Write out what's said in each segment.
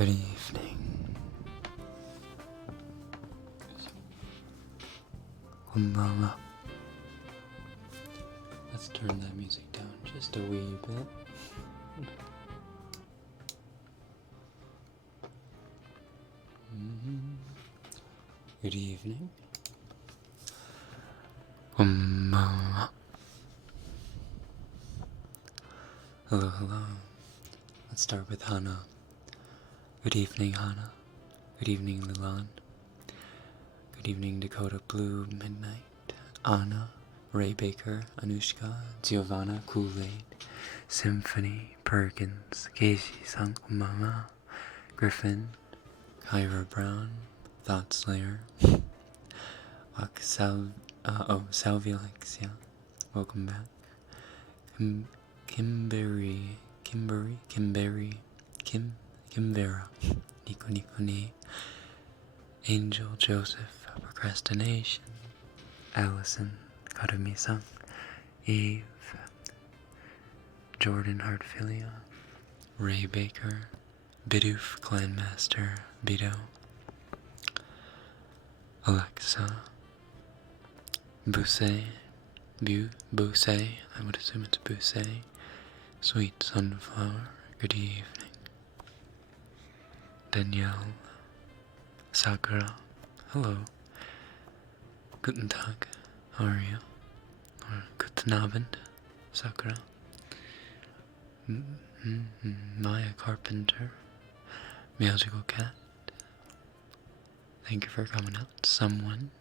Good evening. Konbanwa. Let's turn that music down just a wee bit. Good evening. Konbanwa. Hello, hello. Let's start with Hana. Good evening, Hana. Good evening, Lilan. Good evening, Dakota Blue Midnight. Anna, Ray Baker, Anushka, Giovanna, Kool-Aid, Symphony, Perkins, Casey-san, Mama, Griffin, Kyra Brown, Thought Slayer, Salvia Alexia, welcome back. Kimvera, Nico Nico Ni, Angel Joseph, Procrastination, Allison, Karumi-san, Eve, Jordan Hartfilia, Ray Baker, Bidoof Clanmaster, Bido, Alexa, Buse, I would assume it's Buse, Sweet Sunflower, good evening, Danielle, Sakura, hello, Guten Tag, how are you? Or Guten Abend, Sakura, Maya Carpenter, Magical Cat, thank you for coming out, Someone,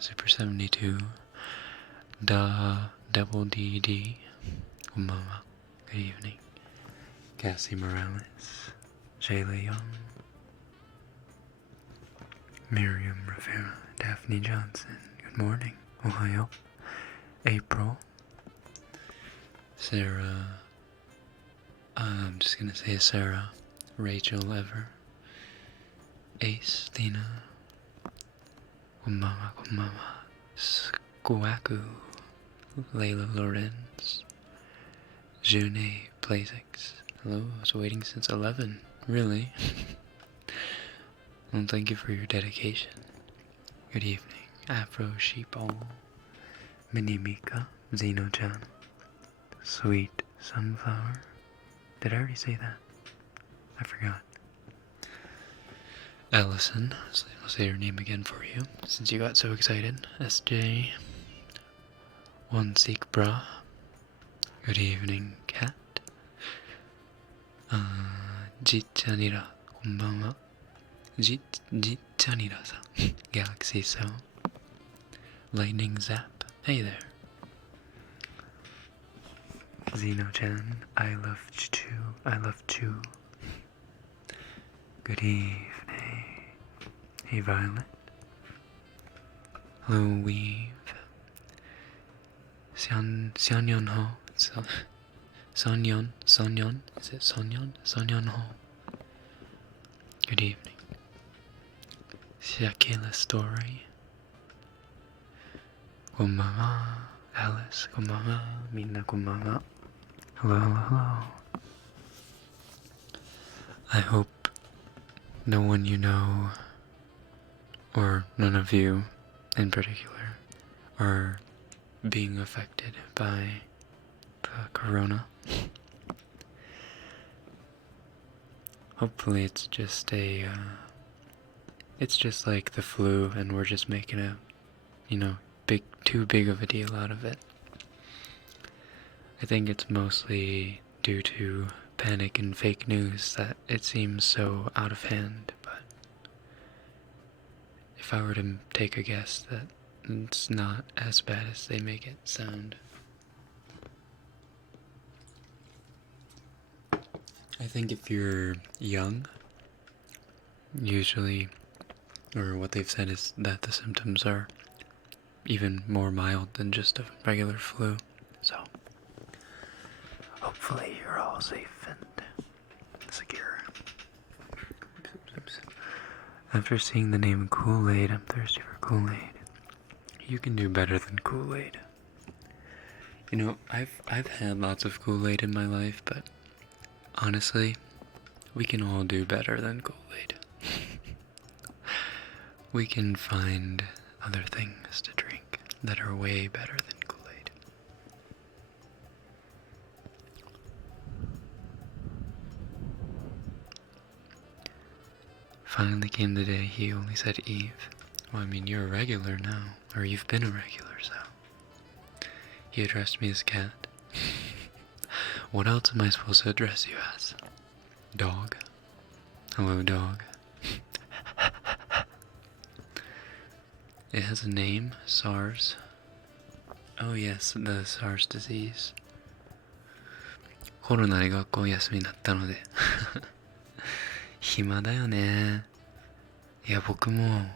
Super 72, Double DD, Umama, good evening, Cassie Morales, Jayla Young, Miriam Rivera, Daphne Johnson, good morning, Ohio, April, Sarah, I'm just gonna say Sarah, Rachel Ever, Ace, Tina, Kumama, Skuaku, Layla Lorenz, June Plazix, hello, I was waiting since 11, really? Well, thank you for your dedication. Good evening, Afro Sheepall, Mini Mika, Zeno-chan, Sweet Sunflower. Did I already say that? I forgot. Allison, I'll say her name again for you, since you got so excited. SJ, One Seek Bra. Good evening, Cat. Jichanira, konbanwa. Jichanira-san. Galaxy Cell. Lightning Zap. Hey there. Zeno-chan, I love you. Good evening. Hey Violet. Hello Weave. Sanyon Ho. Sonyon. Is it Sonyon? Sonyon Ho. Good evening. Shakila Story. Konbanwa. Alice. Konbanwa. Minna konbanwa. Hello. I hope no one you know, or none of you in particular, are being affected by the corona. Hopefully it's just it's just like the flu and we're just making a, too big of a deal out of it. I think it's mostly due to panic and fake news that it seems so out of hand, but if I were to take a guess, that it's not as bad as they make it sound. I think if you're young, usually, or what they've said is that the symptoms are even more mild than just a regular flu, so hopefully you're all safe and secure. After seeing the name Kool-Aid, I'm thirsty for Kool-Aid. You can do better than Kool-Aid. I've had lots of Kool-Aid in my life, but honestly, we can all do better than Kool-Aid. We can find other things to drink that are way better than Kool-Aid. Finally came the day he only said Eve. Well, I mean, you're a regular now, or you've been a regular, so. He addressed me as cat. What else am I supposed to address you as? Dog? Hello, dog. It has a name, SARS. Oh yes, the SARS disease. コロナで学校休みになったので暇だよね。いや、僕も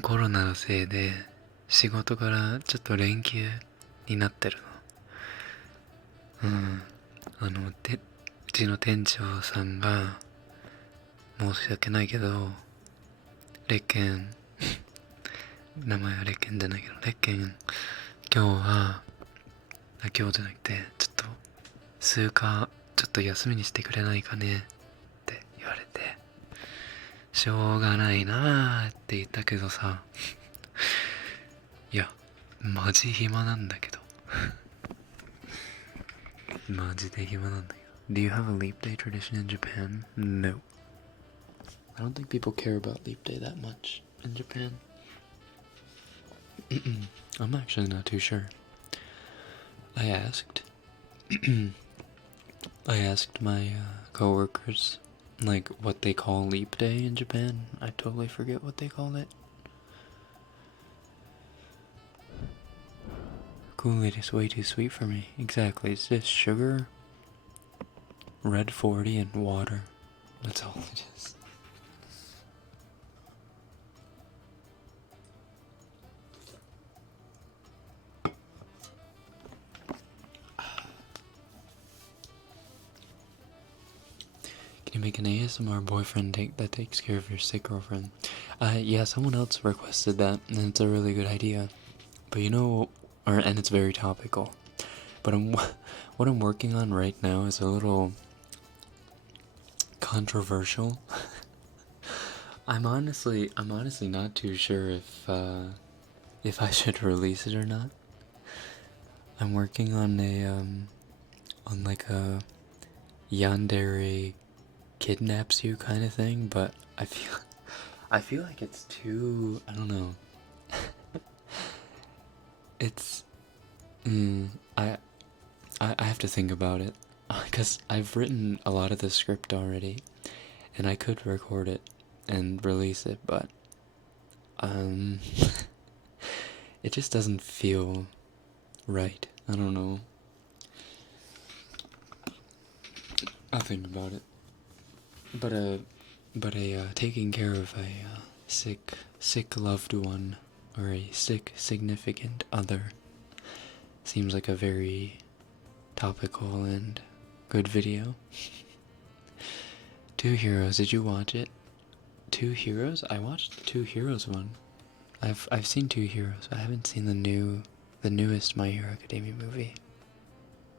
コロナのせいで仕事からちょっと連休になってるの。うちの店長さんが、申し訳ないけど、レッケン、名前はレッケンじゃないけど、レッケン、今日じゃなくて、ちょっと、数日、ちょっと休みにしてくれないかねって言われて、しょうがないなーって言ったけどさ、いや、マジ暇なんだけど。マジで暇なんだけど。Do you have a leap day tradition in Japan? No. I don't think people care about leap day that much in Japan. I'm actually not too sure. I asked my coworkers like what they call leap day in Japan. I totally forget what they call it. Kool-Aid is way too sweet for me. Exactly. It's just sugar, red 40, and water. That's all it is. Can you make an ASMR boyfriend that takes care of your sick girlfriend? Yeah, someone else requested that, and it's a really good idea. But you know, and it's very topical. But what I'm working on right now is a little controversial. I'm honestly not too sure if I should release it or not. I'm working on like a yandere kidnaps you kind of thing, but I feel like it's too, I don't know. It's I have to think about it, because I've written a lot of the script already, and I could record it and release it, but it just doesn't feel right. I don't know. I'll think about it. But taking care of a sick loved one, or a sick significant other, seems like a very topical and good video. Two Heroes, did you watch it? Two Heroes? I watched the Two Heroes one. I've seen Two Heroes. I haven't seen the newest My Hero Academia movie.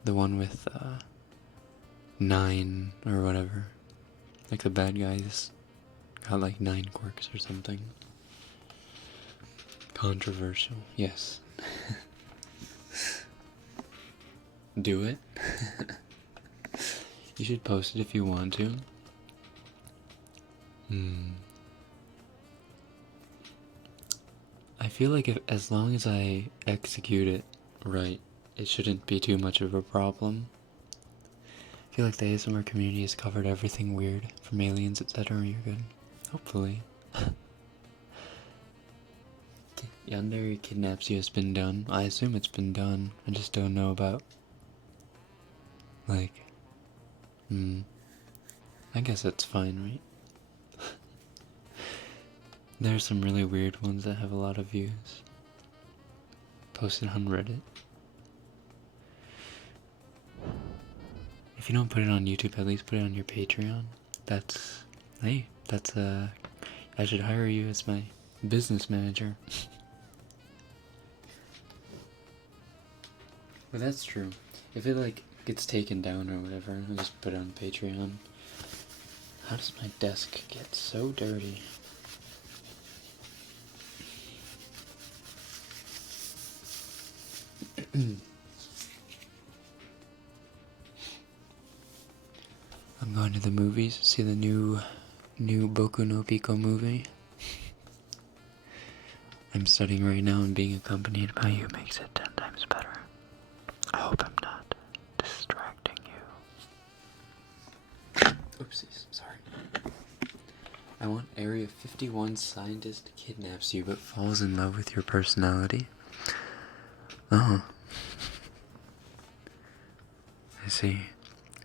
The one with 9 or whatever. Like the bad guys got like 9 quirks or something. Controversial, yes. Do it. You should post it if you want to. I feel like as long as I execute it right, it shouldn't be too much of a problem. I feel like the ASMR community has covered everything weird, from aliens, etc. You're good. Hopefully. Yandere kidnaps you has been done. I assume it's been done. I just don't know about, like, I guess that's fine, right? There's some really weird ones that have a lot of views. Posted on Reddit. If you don't put it on YouTube, at least put it on your Patreon. I should hire you as my business manager. But that's true. If it like gets taken down or whatever, I'll just put it on Patreon. How does my desk get so dirty? I'm going to the movies, see the new Boku no Pico movie. I'm studying right now, and being accompanied by you makes it 10 times better. I hope I'm not distracting you. Oopsies, sorry. I want Area 51 scientist kidnaps you but falls in love with your personality. Oh. I see.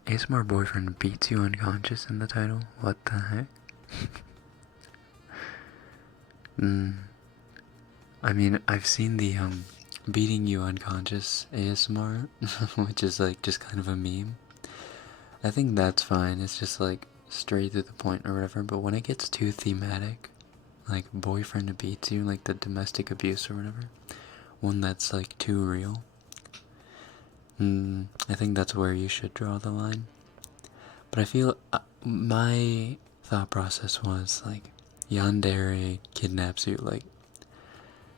ASMR boyfriend beats you unconscious in the title? What the heck? I mean, I've seen the, beating you unconscious ASMR, which is, like, just kind of a meme. I think that's fine, it's just, like, straight to the point or whatever, but when it gets too thematic, like, boyfriend beats you, like the domestic abuse or whatever, one that's, like, too real, I think that's where you should draw the line. But I feel, my thought process was, like, yandere kidnaps you, like,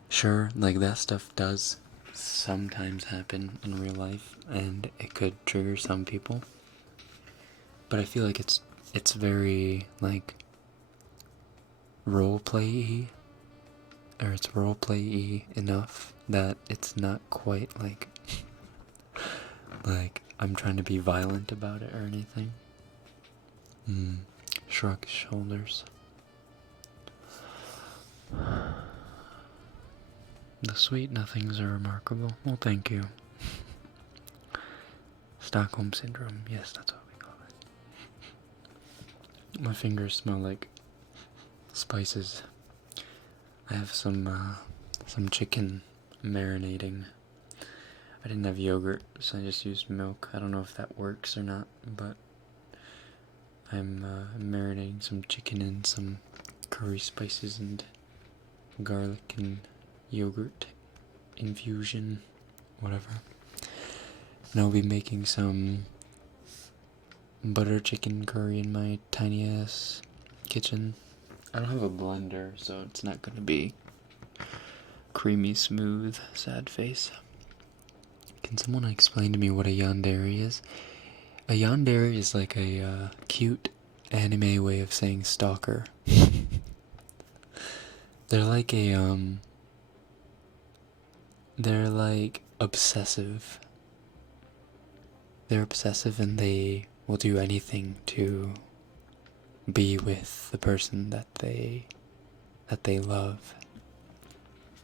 sure, like, that stuff does sometimes happen in real life, and it could trigger some people, but I feel like it's very, like, roleplay-y, or it's roleplay-y enough that it's not quite, like, like, I'm trying to be violent about it or anything. Shrug his shoulders. The sweet nothings are remarkable. Well, thank you. Stockholm Syndrome. Yes, that's what we call it. My fingers smell like spices. I have some chicken marinating. I didn't have yogurt, so I just used milk. I don't know if that works or not, but I'm marinating some chicken in some curry spices and garlic and yogurt infusion, whatever. And I'll be making some butter chicken curry in my tiny ass kitchen. I don't have a blender, so it's not gonna be creamy smooth, sad face. Can someone explain to me what a yandere is? A yandere is like a cute anime way of saying stalker. They're like they're like obsessive. They're obsessive and they will do anything to be with the person that they love.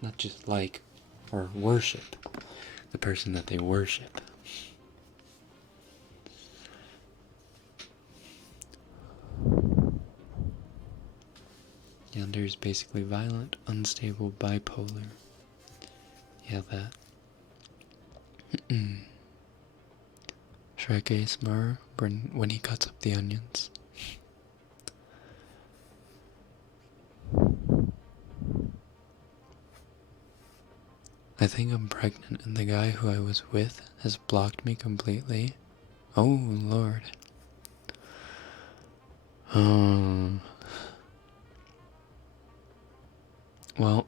Not just like or worship the person that they worship. Yandere is basically violent, unstable, bipolar. Yeah, that. Shrek ASMR when he cuts up the onions. I think I'm pregnant and the guy who I was with has blocked me completely. Oh, Lord. Well,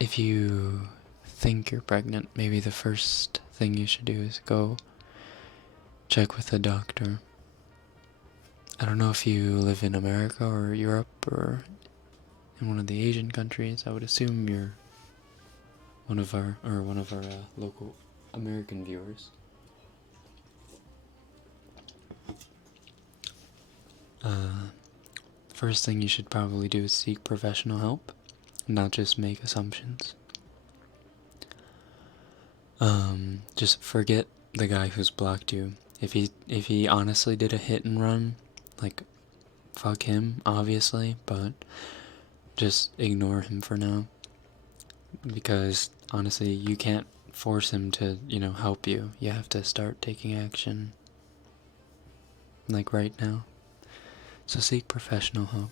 if you think you're pregnant, maybe the first thing you should do is go check with a doctor. I don't know if you live in America or Europe or in one of the Asian countries. I would assume you're one of our local American viewers. First thing you should probably do is seek professional help, not just make assumptions. Just forget the guy who's blocked you. If he honestly did a hit and run, like, fuck him, obviously, but just ignore him for now. Because, honestly, you can't force him to, help you. You have to start taking action, like, right now. So seek professional help.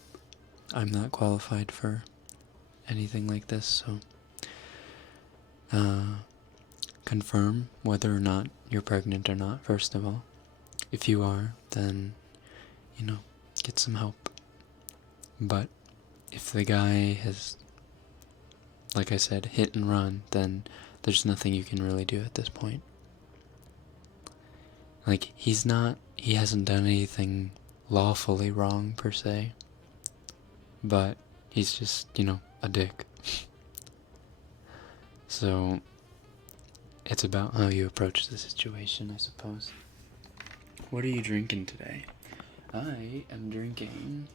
I'm not qualified for anything like this, so confirm whether or not you're pregnant or not, first of all. If you are, then, get some help. But if the guy has, like I said, hit and run, then there's nothing you can really do at this point. Like, he hasn't done anything lawfully wrong, per se. But he's just, a dick. So, it's about how you approach the situation, I suppose. What are you drinking today? I am drinking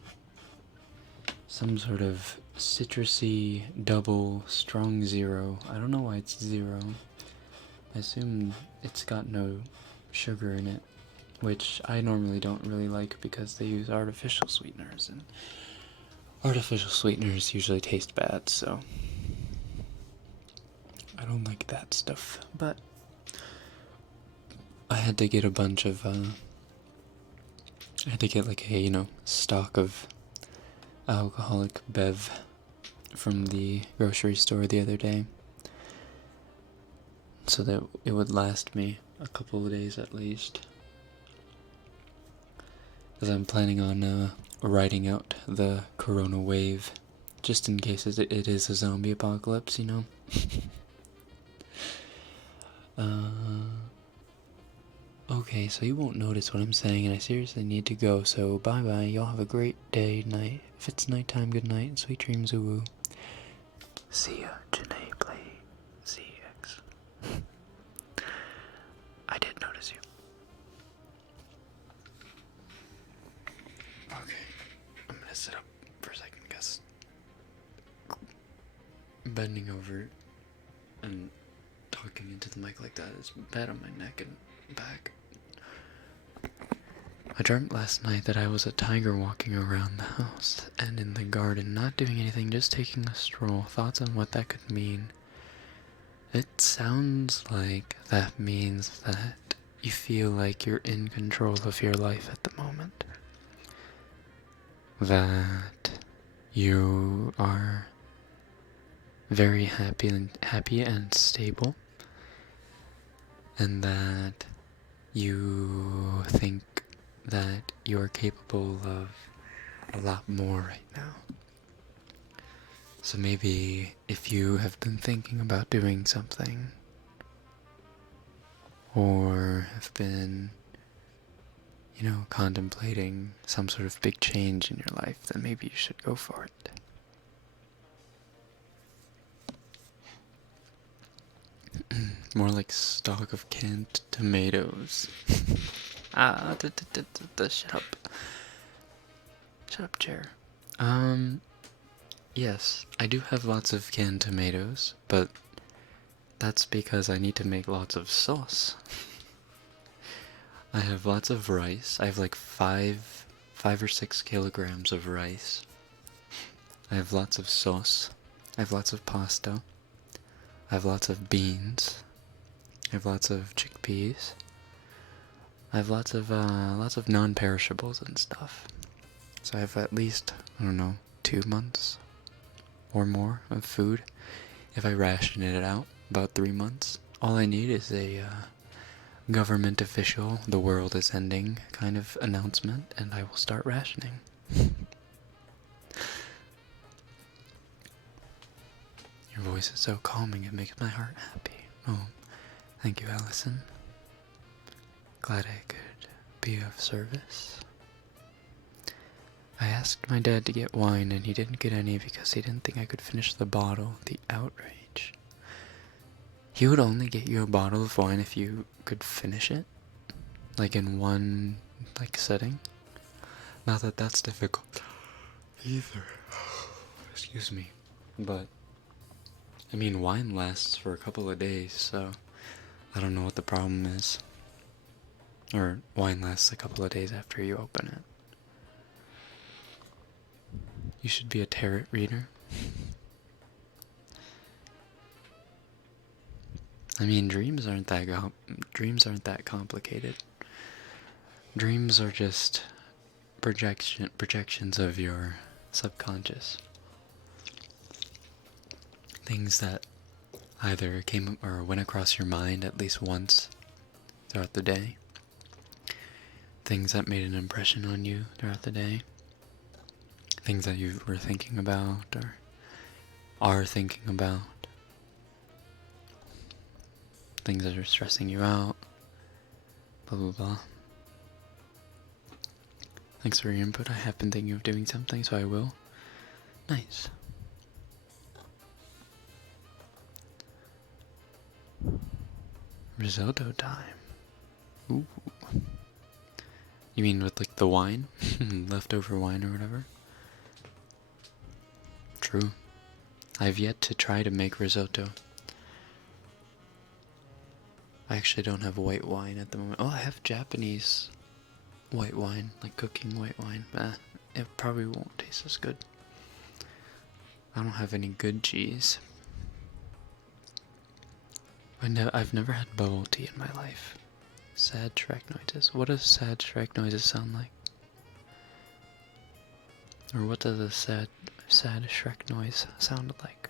some sort of citrusy double strong zero. I don't know why it's zero. I assume it's got no sugar in it, which I normally don't really like because they use artificial sweeteners, and artificial sweeteners usually taste bad, so I don't like that stuff. But I had to get a bunch of, I had to get like a, stock of alcoholic bev from the grocery store the other day, so that it would last me a couple of days at least. Because I'm planning on riding out the corona wave, just in case it is a zombie apocalypse, Okay, so you won't notice what I'm saying, and I seriously need to go, so bye-bye. Y'all have a great day, night. If it's nighttime, good night, and sweet dreams, woo-woo. See ya, Janae, play ZX. I did notice you. Okay, I'm gonna sit up for a second, because bending over and talking into the mic like that is bad on my neck and back. I dreamt last night that I was a tiger walking around the house and in the garden, not doing anything, just taking a stroll. Thoughts on what that could mean? It sounds like that means that you feel like you're in control of your life at the moment. That you are very happy and stable, and that you think that you're capable of a lot more right now. So maybe if you have been thinking about doing something, or have been, contemplating some sort of big change in your life, then maybe you should go for it. More like stalk of canned tomatoes. Shut up. Shut up, chair. Yes, I do have lots of canned tomatoes, but that's because I need to make lots of sauce. I have lots of rice. I have like 5 or 6 kilograms of rice. I have lots of sauce. I have lots of pasta. I have lots of beans. I have lots of chickpeas. I have lots of non-perishables and stuff. So I have at least, 2 months or more of food. If I ration it out, about 3 months. All I need is a government official, the world is ending kind of announcement, and I will start rationing. Your voice is so calming, it makes my heart happy. Oh, thank you, Allison. Glad I could be of service. I asked my dad to get wine, and he didn't get any because he didn't think I could finish the bottle. The outrage. He would only get you a bottle of wine if you could finish it? Like in one, setting? Not that that's difficult either. Excuse me. But, wine lasts for a couple of days, so I don't know what the problem is. Or wine lasts a couple of days after you open it. You should be a tarot reader. Dreams aren't that complicated. Dreams are just projections of your subconscious. Things that either came or went across your mind at least once throughout the day. Things that made an impression on you throughout the day. things that you were thinking about or are thinking about, things that are stressing you out, blah blah blah. Thanks for your input. I have been thinking of doing something, so I will. Nice. Risotto time. Ooh. You mean with like the wine? Leftover wine or whatever? True. I've yet to try to make risotto. I actually don't have white wine at the moment. Oh, I have Japanese white wine, like cooking white wine. But it probably won't taste as good. I don't have any good cheese. I've never had bubble tea in my life. Sad Shrek noises. What does sad Shrek noises sound like? Or what does a sad Shrek noise sound like?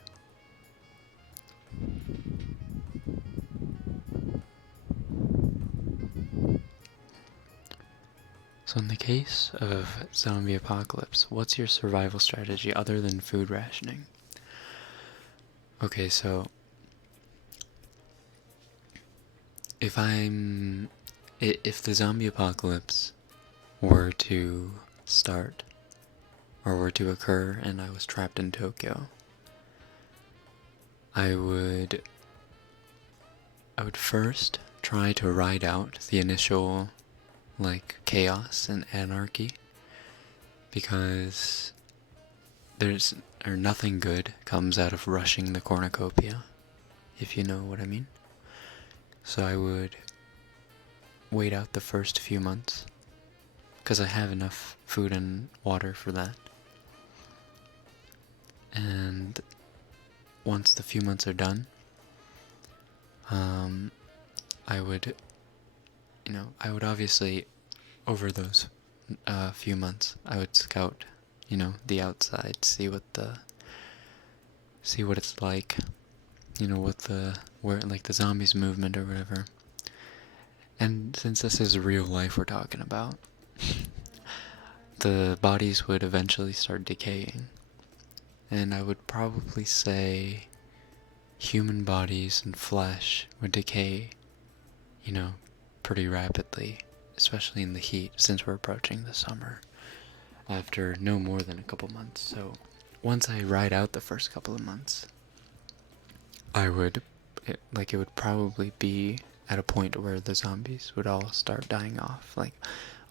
So in the case of zombie apocalypse, what's your survival strategy other than food rationing? Okay, so if the zombie apocalypse were to start or were to occur and I was trapped in Tokyo, I would first try to ride out the initial like chaos and anarchy, because nothing good comes out of rushing the cornucopia, if you know what I mean. So I would wait out the first few months, because I have enough food and water for that. And once the few months are done, I would obviously, over those few months, I would scout, the outside, see what it's like, where like the zombies movement or whatever. And since this is real life we're talking about, the bodies would eventually start decaying. And I would probably say human bodies and flesh would decay, pretty rapidly, especially in the heat, since we're approaching the summer, after no more than a couple months. So once I ride out the first couple of months, it would probably be at a point where the zombies would all start dying off, like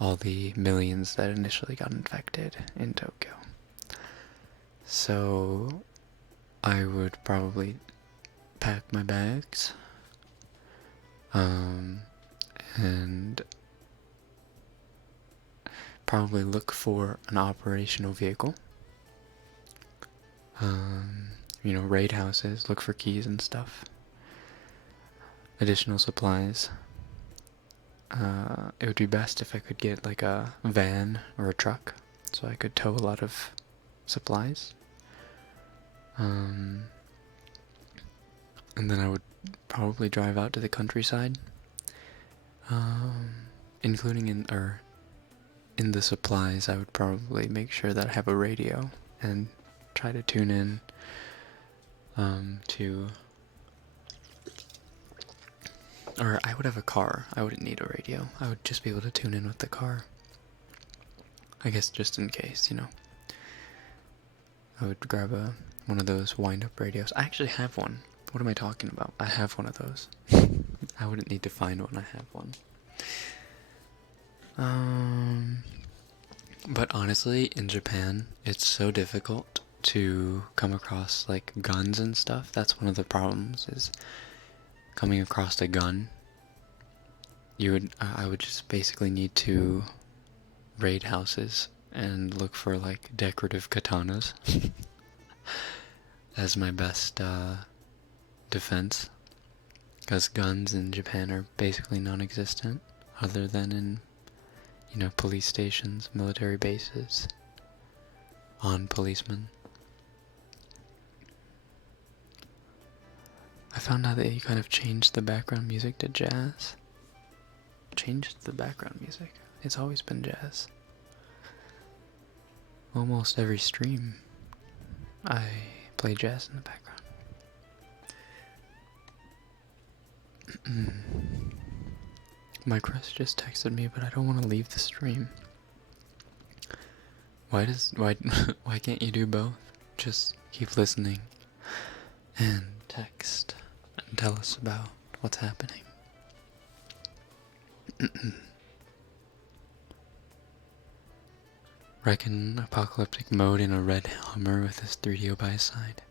all the millions that initially got infected in Tokyo. So I would probably pack my bags, and probably look for an operational vehicle. Raid houses, look for keys and stuff. Additional supplies. It would be best if I could get like a van or a truck, so I could tow a lot of supplies. And then I would probably drive out to the countryside, including in the supplies. I would probably make sure that I have a radio and try to tune in or I would have a car. I wouldn't need a radio. I would just be able to tune in with the car. I guess just in case, I would grab one of those wind-up radios. I actually have one. What am I talking about? I have one of those. I wouldn't need to find one. I have one. But honestly, in Japan, it's so difficult to come across like guns and stuff. That's one of the problems, is coming across a gun. I would just basically need to raid houses and look for like decorative katanas as my best defense, because guns in Japan are basically non-existent, other than in police stations, military bases, on policemen. I found out that you kind of changed the background music to jazz. Changed the background music. It's always been jazz. almost every stream, I play jazz in the background. My crush just texted me, but I don't want to leave the stream. Why why can't you do both? Just keep listening and text and tell us about what's happening. Rekken apocalyptic mode in a red Hummer with his 3DO by his side.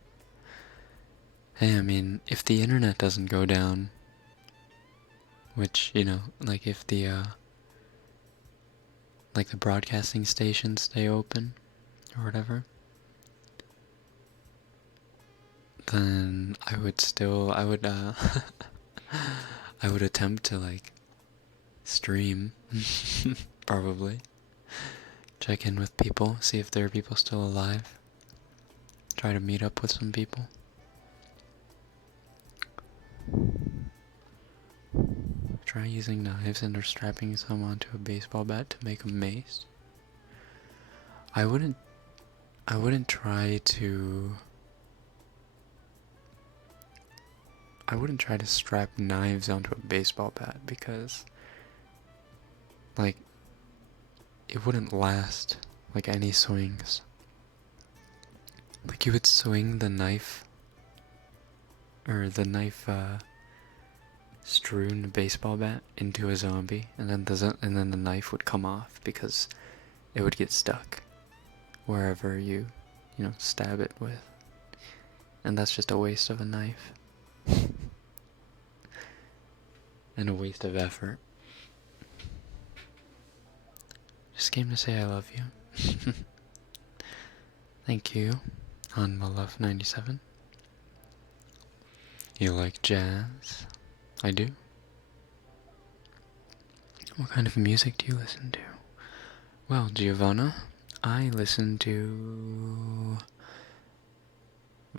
Hey, I mean, if the internet doesn't go down, which, you know, like if the broadcasting stations stay open or whatever, then I would I would attempt to like stream probably, check in with people, see if there are people still alive, try to meet up with some people. Try using knives and or strapping some onto a baseball bat to make a mace. I wouldn't try to strap knives onto a baseball bat because like it wouldn't last like any swings. Like you would swing the knife or the knife strewn baseball bat into a zombie, and then the knife would come off because it would get stuck wherever you stab it with, and that's just a waste of a knife and a waste of effort. Just came to say I love you. Thank you, on my love 97. You like jazz? I do. What kind of music do you listen to? Well, Giovanna, I listen to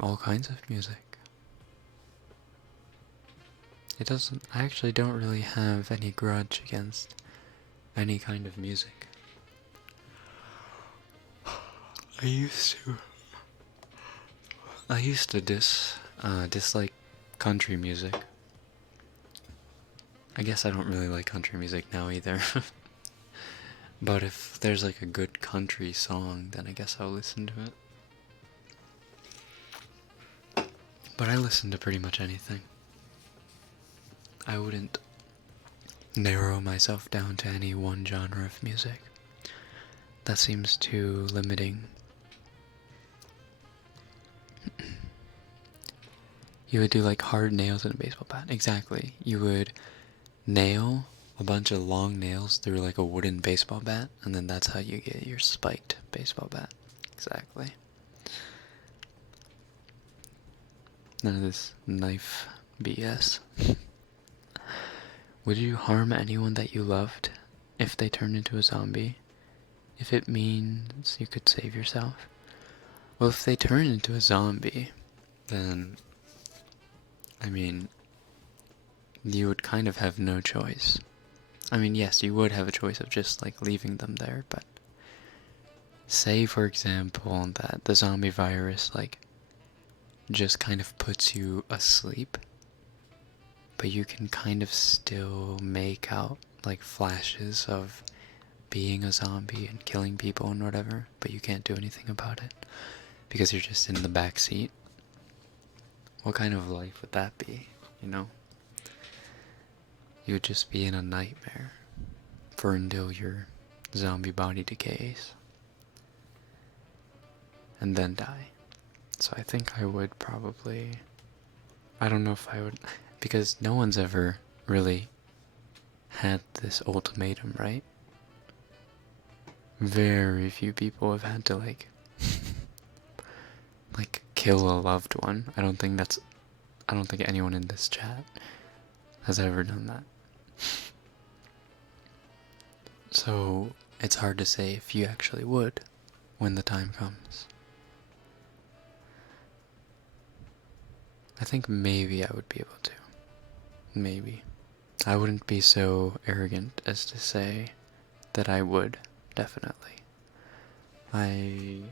all kinds of music. I actually don't really have any grudge against any kind of music. I used to dislike country music. I guess I don't really like country music now either. But if there's like a good country song, then I guess I'll listen to it. But I listen to pretty much anything. I wouldn't narrow myself down to any one genre of music. That seems too limiting. You would do like hard nails in a baseball bat. Exactly. You would nail a bunch of long nails through like a wooden baseball bat, and then that's how you get your spiked baseball bat. Exactly. None of this knife BS. Would you harm anyone that you loved if they turned into a zombie? If it means you could save yourself? Well, if they turn into a zombie, then, I mean, you would kind of have no choice. I mean, yes, you would have a choice of just, like, leaving them there, but say, for example, that the zombie virus, like, just kind of puts you asleep, but you can kind of still make out, like, flashes of being a zombie and killing people and whatever, but you can't do anything about it because you're just in the back seat. What kind of life would that be, you know? You would just be in a nightmare for until your zombie body decays and then die. So I think I would probably, I don't know if I would, because no one's ever really had this ultimatum, right? Very few people have had to like kill a loved one. I don't think anyone in this chat has ever done that. So it's hard to say if you actually would when the time comes. I think maybe I would be able to. Maybe. I wouldn't be so arrogant as to say that I would, definitely. I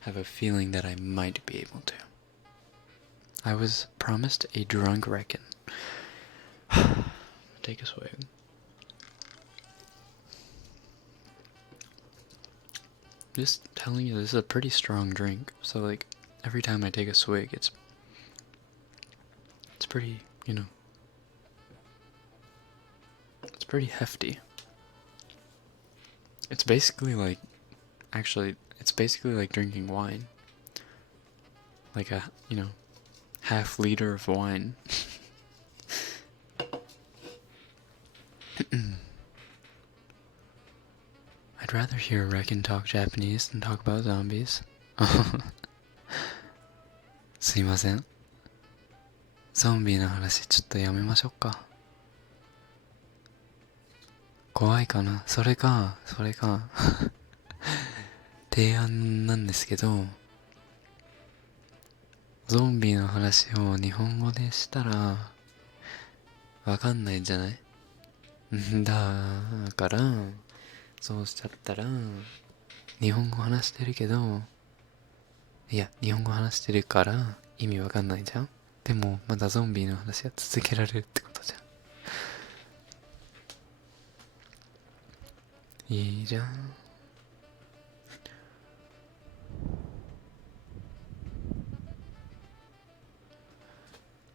have a feeling that I might be able to. I was promised a drunk Rekken. Take a swig. Just telling you, this is a pretty strong drink. So like, every time I take a swig, it's pretty, you know, it's pretty hefty. It's basically like, actually, it's basically like drinking wine. Like a, you know, half liter of wine. I'd rather hear Rekken talk Japanese than talk about zombies. すいません。ゾンビの話ちょっとやめましょうか。怖いかな。それか提案なんですけど、ゾンビの話を日本語でしたらわかんないんじゃない？だから、そうしちゃったら、日本語話してるけど、いや、日本語話してるから意味わかんないじゃん。でも、まだゾンビの話は続けられるってことじゃん。いいじゃん。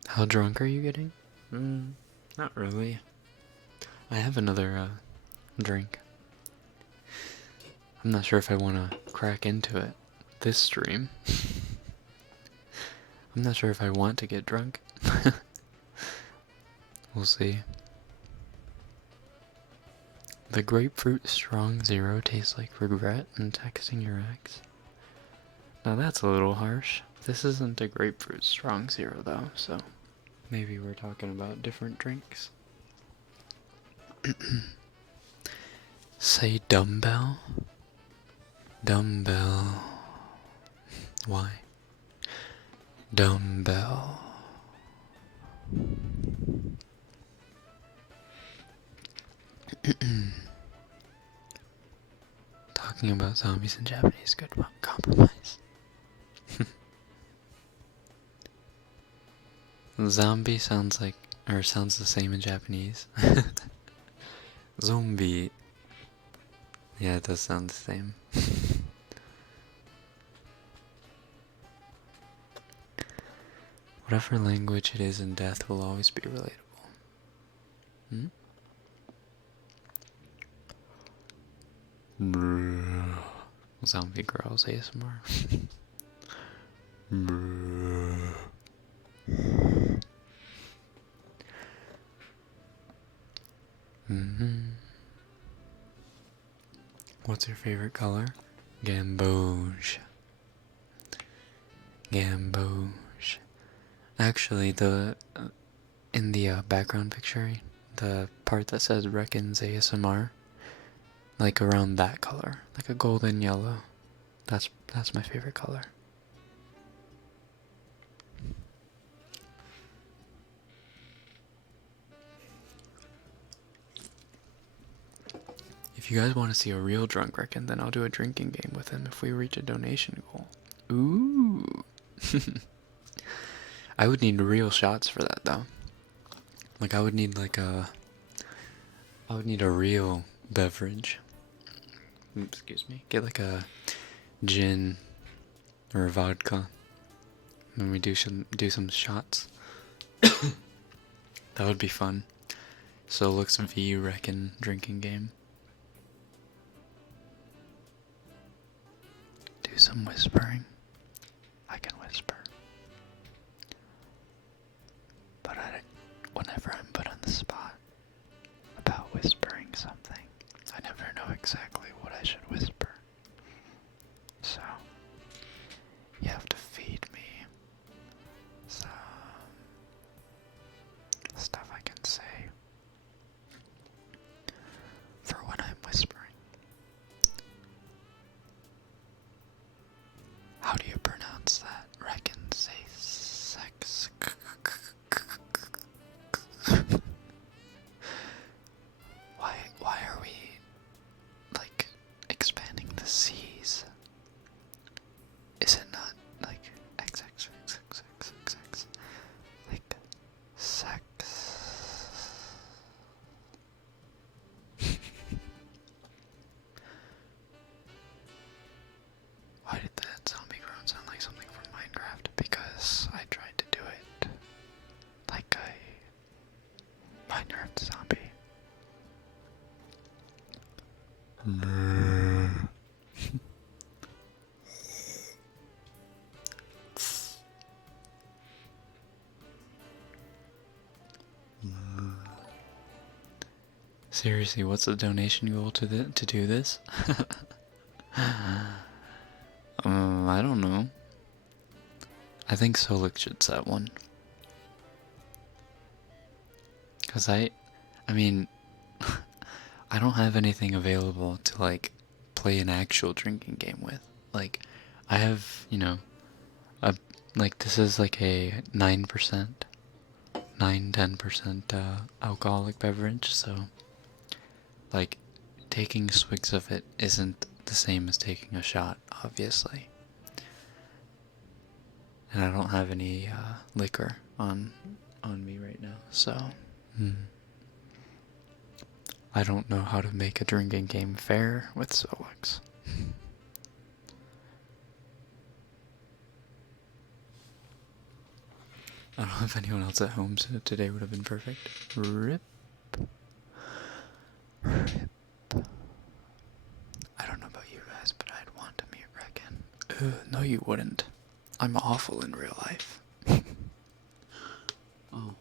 How drunk are you getting? Not really. I have another drink. I'm not sure if I want to crack into it this stream. I'm not sure if I want to get drunk. We'll see. The grapefruit strong zero tastes like regret and texting your ex. Now that's a little harsh. This isn't a grapefruit strong zero though, so maybe we're talking about different drinks. Say dumbbell? Dumbbell. Why? Dumbbell. Talking about zombies in Japanese, good compromise. Zombie sounds the same in Japanese. Zombie. Yeah, it does sound the same. Whatever language it is in death will always be relatable. Zombie girls ASMR. What's your favorite color? Gamboge. Gamboge. Actually, in the background picture, the part that says Rekken's ASMR, like around that color, like a golden yellow. That's my favorite color. If you guys want to see a real drunk Rekken, then I'll do a drinking game with him if we reach a donation goal. Ooh. I would need real shots for that though. Like I would need a real beverage. Excuse me. Get like a gin or a vodka. And we do some shots. That would be fun. So looks V Rekken drinking game. Do some whispering. I can whisper. But whenever I'm put on the spot about whispering something, I never know exactly what I should whisper. So, you have to feed me some stuff I can say for when I'm whispering. How do you pronounce that? Rekken, say sex. Why are we like expanding Seriously, what's the donation goal to do this? I don't know. I think Solik should set one. Cause I mean, I don't have anything available to like play an actual drinking game with. Like, I have, you know, like this is like a 9%, 10% alcoholic beverage, so like taking swigs of it isn't the same as taking a shot, obviously. And I don't have any liquor on me right now, so I don't know how to make a drinking game fair with Solix. I don't know if anyone else at home, so today would have been perfect. Rip. Rip. I don't know about you guys, but I'd want to meet Rekken. No you wouldn't. I'm awful in real life. Oh.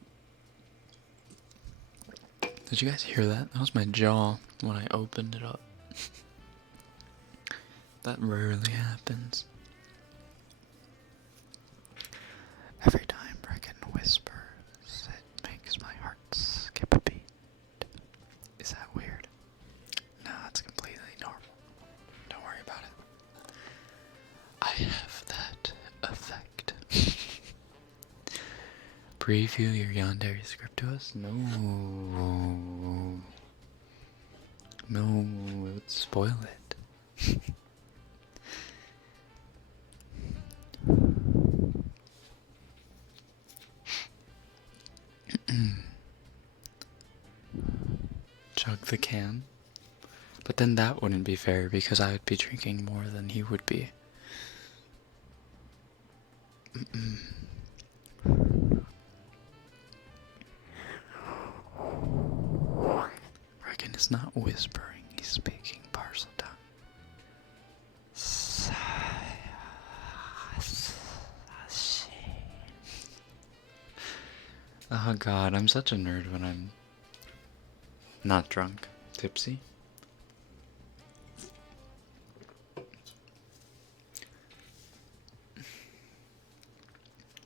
Did you guys hear that? That was my jaw when I opened it up. That rarely happens. Every time Rekken whispers, it makes my heart skip a beat. Is that weird? No, it's completely normal. Don't worry about it. I have that effect. Preview your yandere script to us? No. No, it would spoil it. Chug the can. But then that wouldn't be fair because I would be drinking more than he would be. Rekken is not whispering, he's speaking parcel tongue. Oh god, I'm such a nerd when I'm not drunk. Tipsy?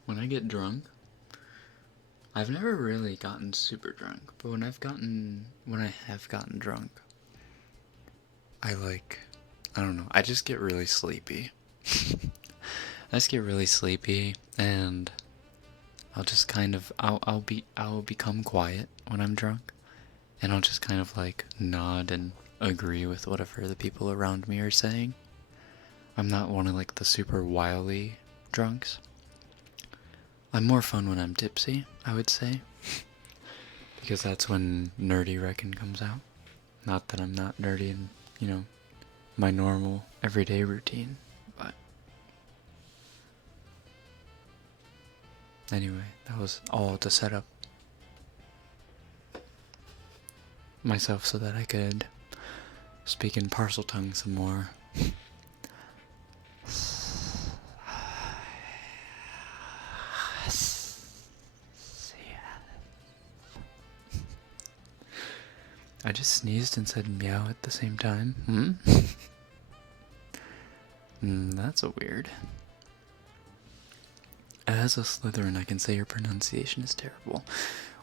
When I get drunk, I've never really gotten super drunk, but when I have gotten drunk, I don't know, I just get really sleepy. I just get really sleepy, and I'll just kind of, I'll become quiet when I'm drunk, and I'll just kind of like nod and agree with whatever the people around me are saying. I'm not one of like the super wily drunks. I'm more fun when I'm tipsy, I would say. Because that's when nerdy Rekken comes out. Not that I'm not nerdy in, you know, my normal everyday routine, but anyway, that was all to set up myself so that I could speak in parcel tongue some more. I just sneezed and said meow at the same time. That's a weird. As a Slytherin, I can say your pronunciation is terrible.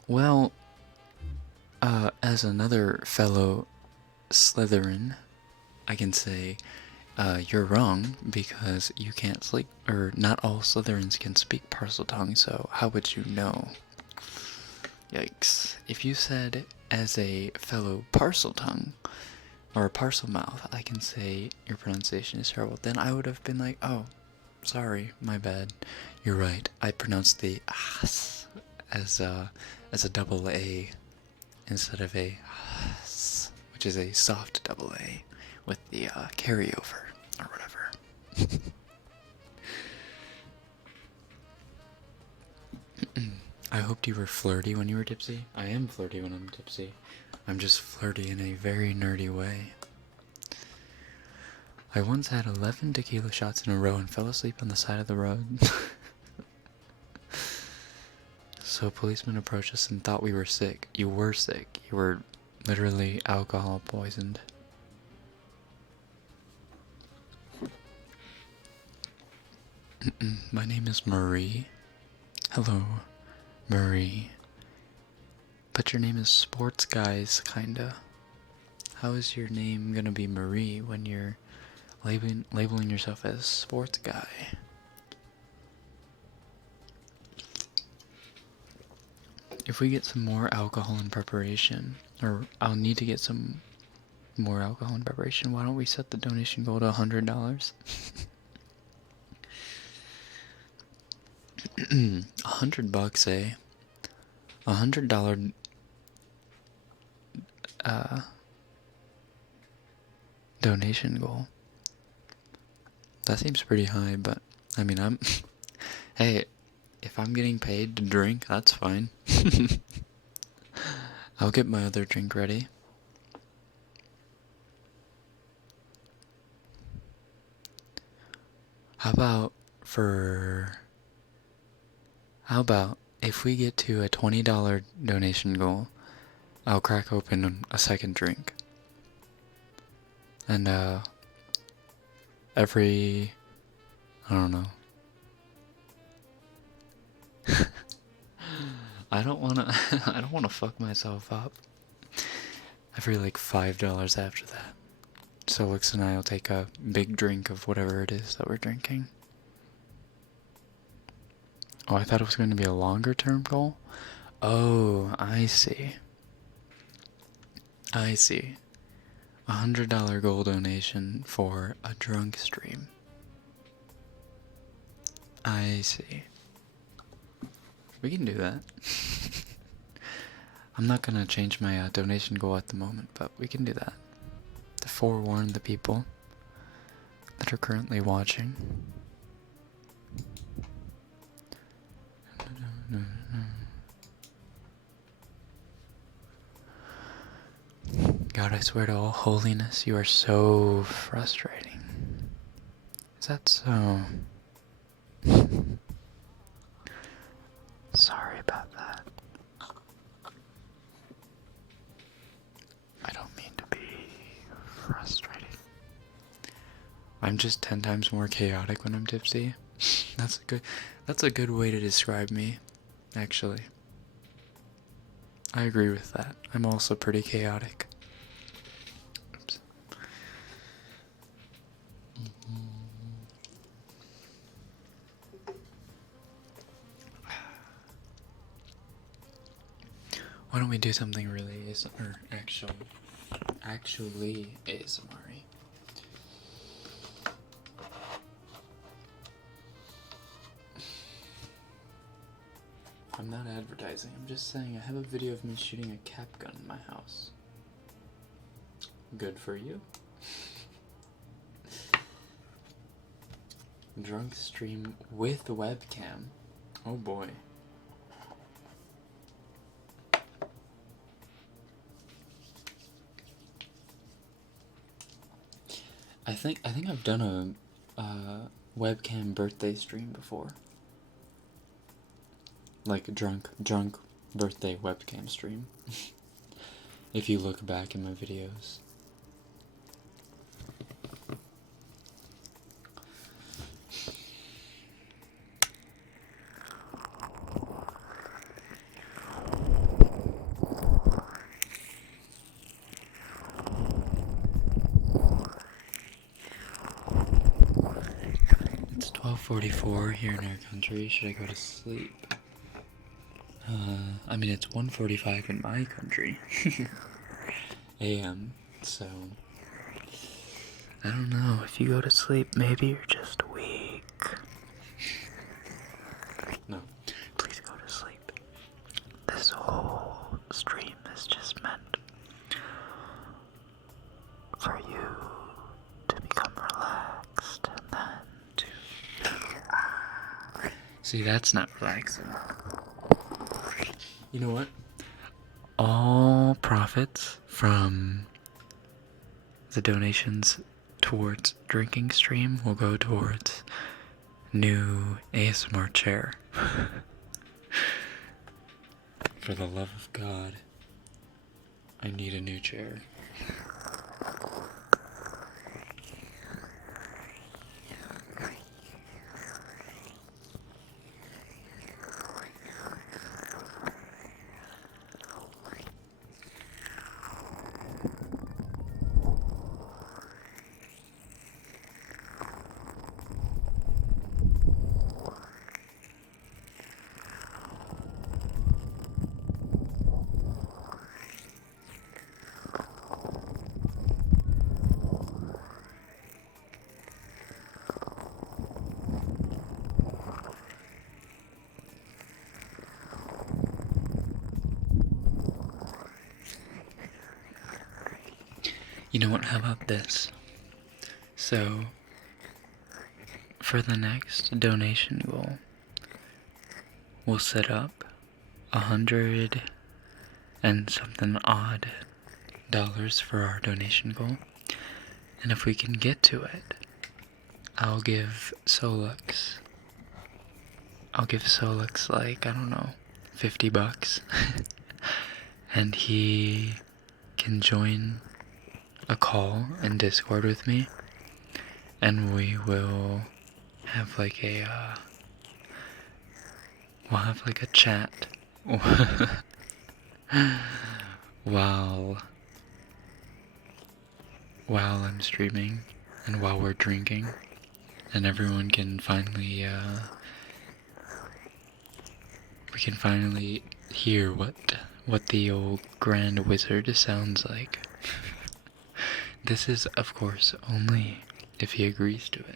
Well, as another fellow Slytherin, I can say you're wrong because you can't sleep, or not all Slytherins can speak parcel tongue, so how would you know? Yikes. If you said, as a fellow parcel tongue, or parcel mouth, I can say your pronunciation is terrible, then I would have been like, oh, sorry, my bad. You're right. I pronounced the as a double A instead of a which is a soft double A with the carryover or whatever. I hoped you were flirty when you were tipsy. I am flirty when I'm tipsy. I'm just flirty in a very nerdy way. I once had 11 tequila shots in a row and fell asleep on the side of the road. So a policeman approached us and thought we were sick. You were sick. You were Literally alcohol poisoned. My name is Marie. Hello, Marie. But your name is Sports Guys, kinda. How is your name gonna be Marie when you're labeling yourself as Sports Guy? If we get some more alcohol in preparation, or I'll need to get some more alcohol in preparation, why don't we set the donation goal to $100? $100, eh? $100 donation goal. That seems pretty high, but I mean, I'm hey, if I'm getting paid to drink, that's fine. I'll get my other drink ready. How about if we get to a $20 donation goal, I'll crack open a second drink. And every, I don't know. I don't wanna fuck myself up. Every like $5 after that. So Lix and I will take a big drink of whatever it is that we're drinking. Oh, I thought it was going to be a longer term goal? Oh, I see. I see. $100 goal donation for a drunk stream. I see. We can do that. I'm not gonna change my donation goal at the moment, but we can do that. To forewarn the people that are currently watching. God, I swear to all holiness, you are so frustrating. Is that so? Sorry about that. I don't mean to be frustrating. I'm just 10 times more chaotic when I'm tipsy. That's a good way to describe me, actually. I agree with that. I'm also pretty chaotic. Oops. Why don't we do something really actually ASMR? I'm not advertising, I'm just saying I have a video of me shooting a cap gun in my house. Good for you. Drunk stream with webcam. Oh boy. I think I've done a webcam birthday stream before. Like a drunk birthday webcam stream. If you look back in my videos. It's 12:44 here in our country. Should I go to sleep? I mean, it's 1:45 in my country. AM, so I don't know. If you go to sleep, maybe you're just weak. No, please go to sleep. This whole stream is just meant for you to become relaxed and then to... See, that's not relaxing. You know what? All profits from the donations towards drinking stream will go towards new ASMR chair. For the love of God, I need a new chair. You know what, how about this? So, for the next donation goal, we'll set up $100 and something odd for our donation goal. And if we can get to it, I'll give Solux like, I don't know, $50. And he can join a call in Discord with me, and we will have like a chat while I'm streaming and while we're drinking, and everyone can finally we can finally hear what the old Grand Wizard sounds like. This is, of course, only if he agrees to it.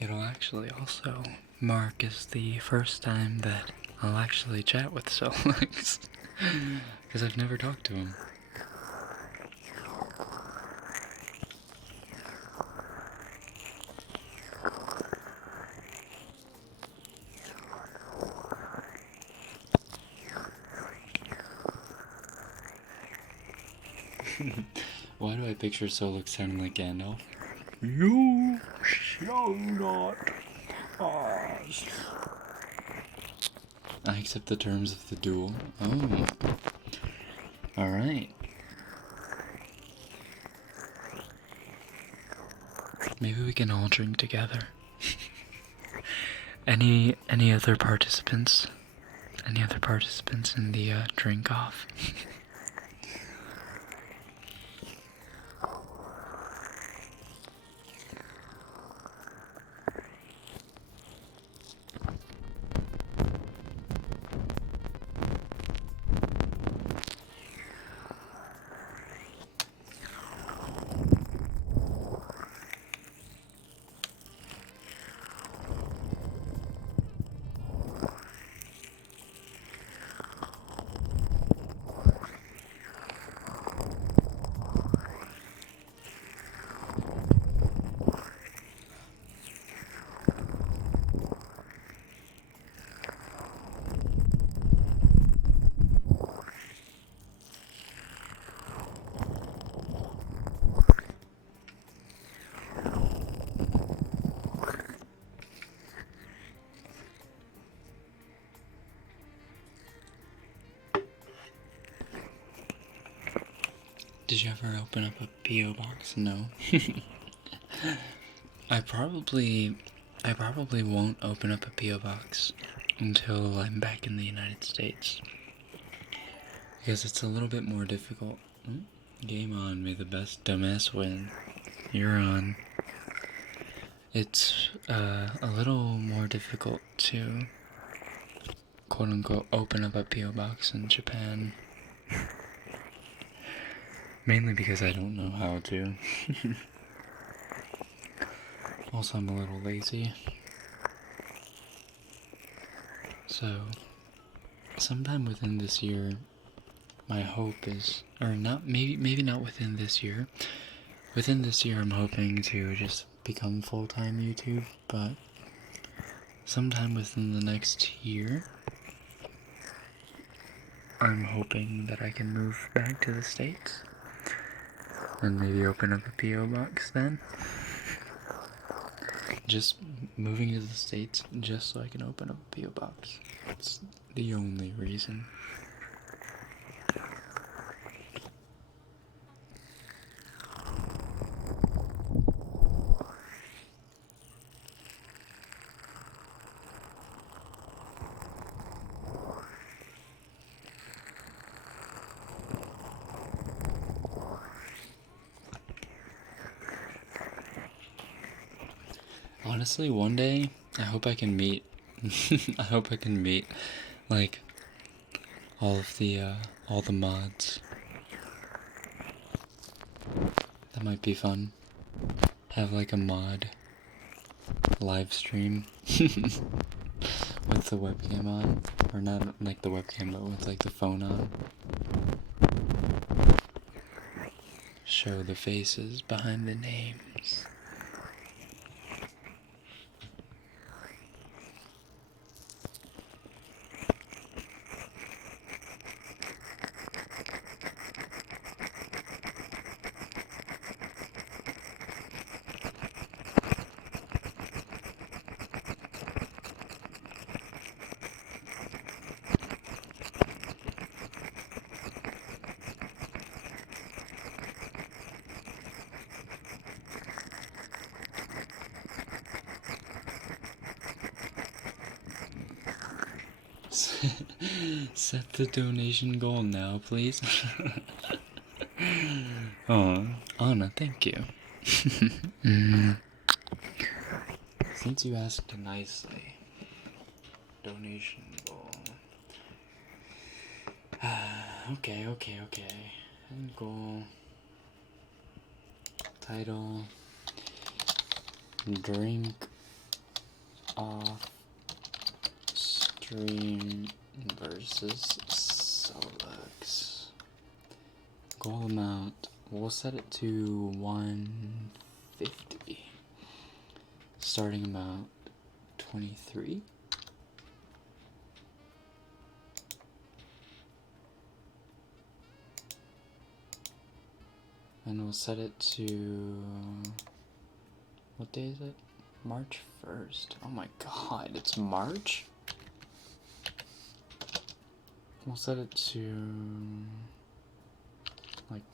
It'll actually also mark as the first time that I'll actually chat with Solix, because I've never talked to him. Why do I picture Solix sounding like Gandalf? You shall not pass. I accept the terms of the duel. Oh. Alright. Maybe we can all drink together. Any other participants? Any other participants in the drink off? Did you ever open up a P.O. box? No. I probably won't open up a P.O. box until I'm back in the United States, because it's a little bit more difficult. Game on, may the best dumbass win. You're on. It's a little more difficult to quote unquote open up a P.O. box in Japan. Mainly because I don't know how to. Also, I'm a little lazy. So, sometime within this year, my hope is, or not, maybe not within this year. Within this year, I'm hoping to just become full-time YouTube, but sometime within the next year, I'm hoping that I can move back to the States and maybe open up a P.O. box then. Just moving to the States just so I can open up a P.O. box. That's the only reason. Honestly, one day, I hope I can meet, like, all the mods. That might be fun. Have, like, a mod live stream with the webcam on. Or not, like, the webcam, but with, like, the phone on. Show the faces behind the names. Set the donation goal now, please. Oh, Anna, thank you. Since you asked nicely, donation goal. Okay. End goal. Title. Drink off stream versus Solux. Goal amount, we'll set it to 150. Starting amount 23. And we'll set it to, what day is it? March 1st. Oh my god, it's March? We'll set it to, like,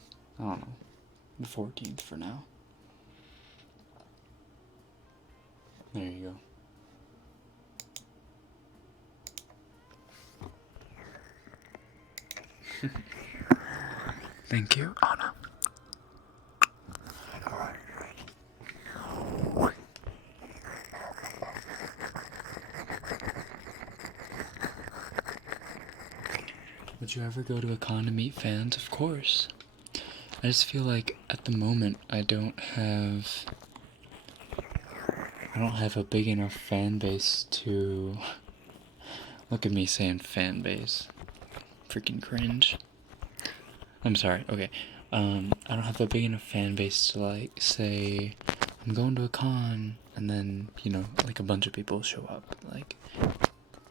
I don't know, the 14th for now. There you go. Thank you, Anna. Would you ever go to a con to meet fans? Of course. I just feel like at the moment I don't have a big enough fan base to look at me saying fan base. Freaking cringe. I'm sorry, okay. I don't have a big enough fan base to like say I'm going to a con and then, you know, like a bunch of people show up. Like,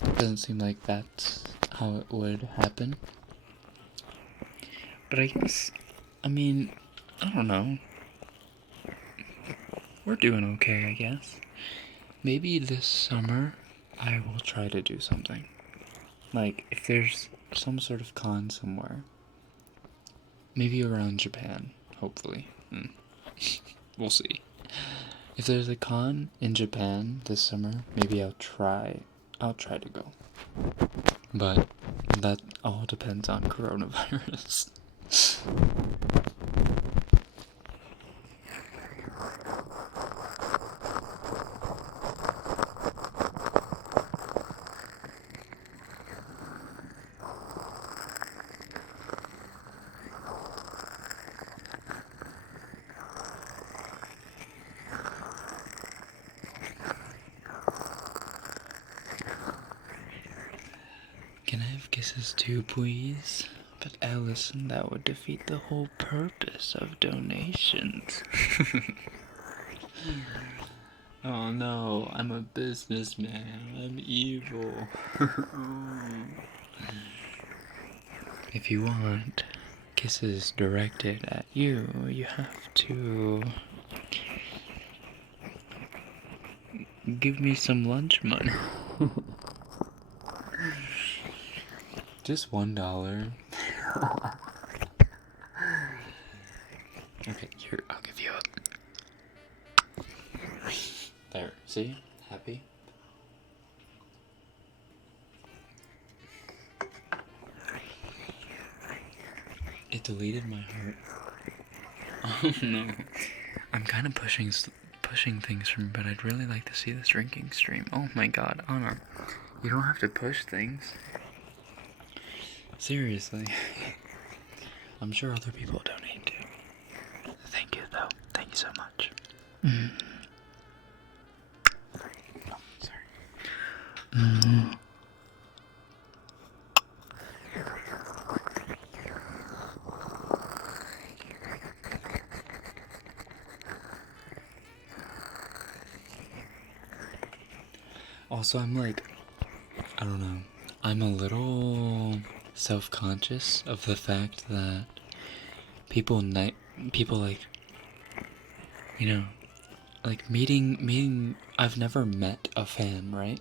it doesn't seem like that's how it would happen. But I guess, I mean, I don't know. We're doing okay, I guess. Maybe this summer I will try to do something. Like, if there's some sort of con somewhere. Maybe around Japan, hopefully. We'll see. If there's a con in Japan this summer, maybe I'll try to go. But that all depends on coronavirus. Can I have kisses too, please? But Allison, that would defeat the whole purpose of donations. Oh no, I'm a businessman. I'm evil. If you want kisses directed at you, you have to give me some lunch money. Just $1. Okay, here, I'll give you a... There, see? Happy? It deleted my heart. Oh no. I'm kind of pushing things from, but I'd really like to see this drinking stream. Oh my god, Anna. You don't have to push things. Seriously. I'm sure other people donate too. Thank you, though. Thank you so much. Oh, sorry. Also, I'm like, I don't know. I'm a little self-conscious of the fact that people like, you know, like meeting, I've never met a fan, right?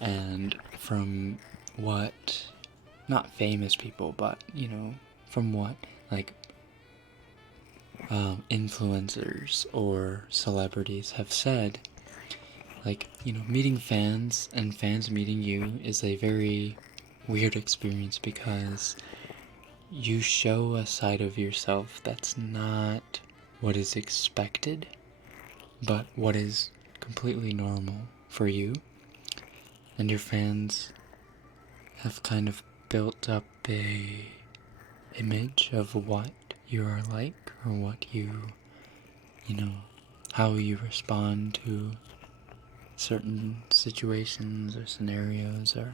And from what, not famous people, but, you know, from what, like, influencers or celebrities have said, like, you know, meeting fans and fans meeting you is a very weird experience because you show a side of yourself that's not what is expected, but what is completely normal for you. And your fans have kind of built up a image of what you are like, or what you know, how you respond to certain situations or scenarios or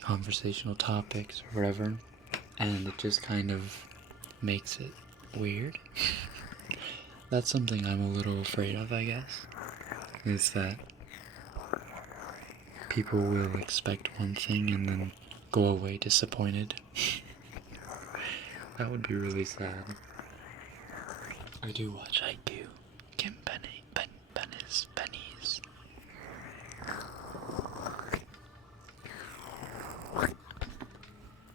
conversational topics or whatever, and it just kind of makes it weird. That's something I'm a little afraid of, I guess, is that people will expect one thing and then go away disappointed. That would be really sad. I do watch IQ. Pennies.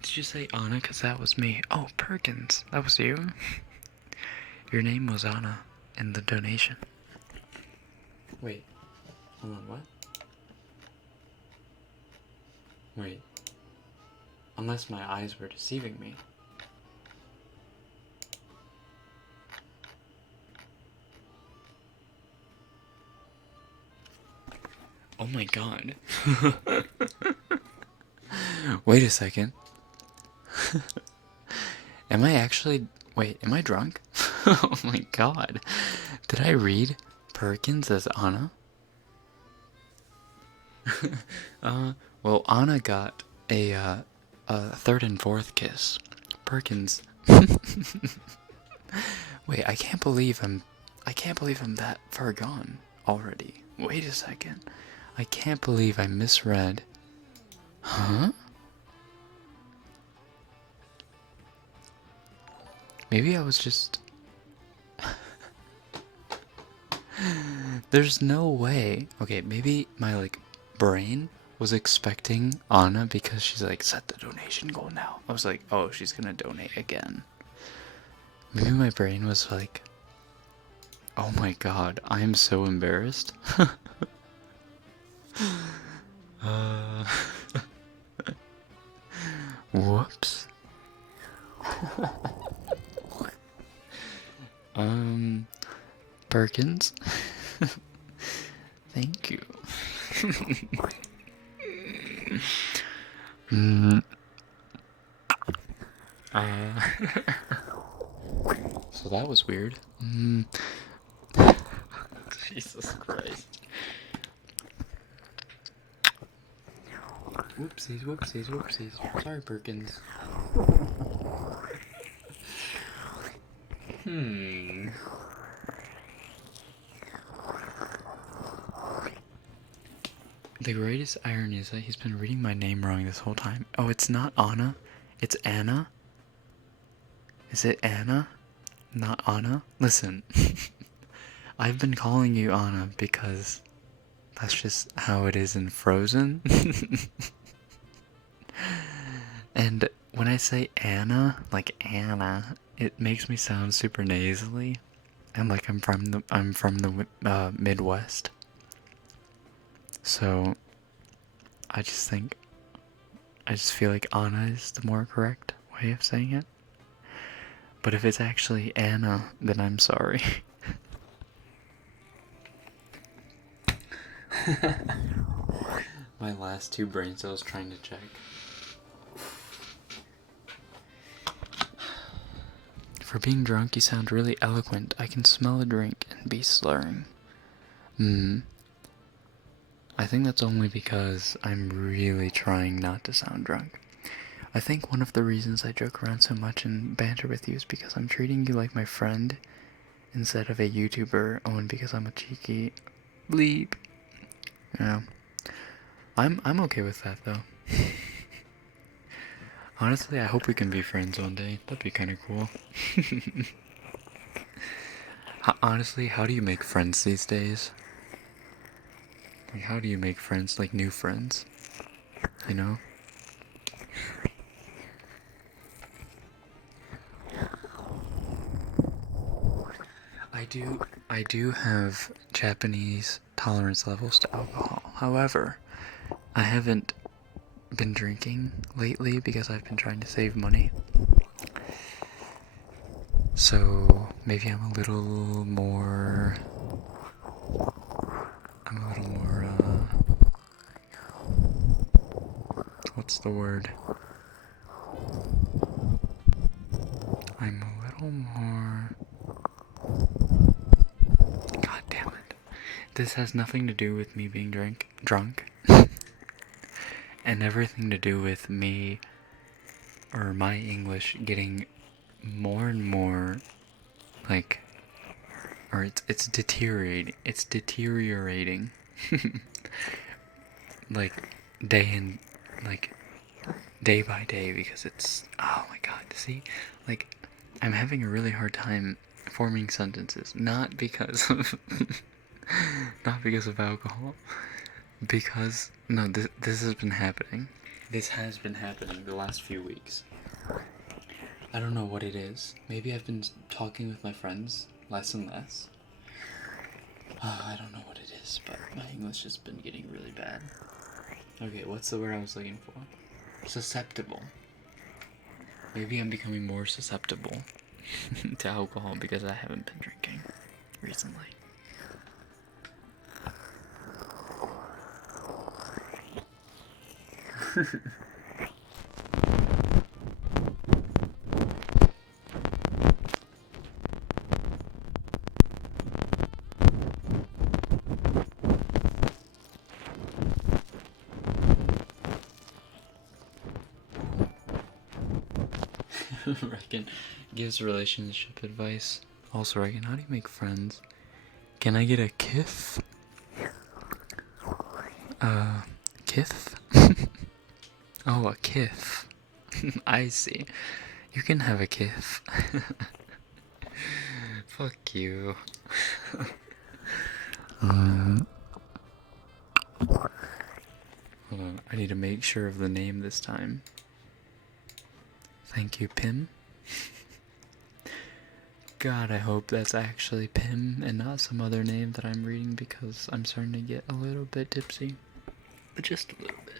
Did you say Anna? Because that was me. Oh, Perkins. That was you? Your name was Anna in the donation. Wait. Hold on, what? Wait. Unless my eyes were deceiving me. Oh my god. Wait a second. Am I actually... Wait, am I drunk? Oh my god. Did I read Perkins as Anna? Well, Anna got a third and fourth kiss. Perkins... Wait, I can't believe I'm that far gone already. Wait a second. I can't believe I misread. Huh? Maybe I was just... There's no way. Okay, maybe my, like, brain was expecting Anna because she's like, set the donation goal now. I was like, oh, she's gonna donate again. Maybe my brain was like, oh my god, I am so embarrassed. Whoops. Perkins? Thank you. So that was weird. Jesus Christ. Whoopsies, whoopsies, whoopsies. Sorry, Perkins. The greatest irony is that he's been reading my name wrong this whole time. Oh, it's not Anna. It's Anna. Is it Anna? Not Anna? Listen. I've been calling you Anna because that's just how it is in Frozen. And when I say Anna, like Anna, it makes me sound super nasally, and like I'm from the Midwest. So I just feel like Anna is the more correct way of saying it. But if it's actually Anna, then I'm sorry. My last 2 brain cells trying to check. For being drunk, you sound really eloquent. I can smell a drink and be slurring. I think that's only because I'm really trying not to sound drunk. I think one of the reasons I joke around so much and banter with you is because I'm treating you like my friend instead of a YouTuber, and because I'm a cheeky bleep. Yeah. I'm okay with that though. Honestly, I hope we can be friends one day. That'd be kind of cool. Honestly, how do you make friends these days? Like, how do you make friends, like new friends? You know? I do have Japanese tolerance levels to alcohol. However, I haven't been drinking lately because I've been trying to save money. So maybe I'm a little more what's the word? I'm a little more... God damn it. This has nothing to do with me being drunk. And everything to do with me, or my English, getting more and more, like, or it's deteriorating. It's deteriorating. like, day by day, because it's, oh my god, see? Like, I'm having a really hard time forming sentences, not because of alcohol, because this has been happening. This has been happening the last few weeks. I don't know what it is. Maybe I've been talking with my friends less and less. I don't know what it is, but my English has been getting really bad. Okay, what's the word I was looking for? Susceptible. Maybe I'm becoming more susceptible to alcohol because I haven't been drinking recently. Rekken gives relationship advice. Also, Rekken, how do you make friends? Can I get a kiff? Kiff? Oh, a kiff. I see. You can have a kiff. Fuck you. Hold on, I need to make sure of the name this time. Thank you, Pim. God, I hope that's actually Pim and not some other name that I'm reading, because I'm starting to get a little bit tipsy. Just a little bit.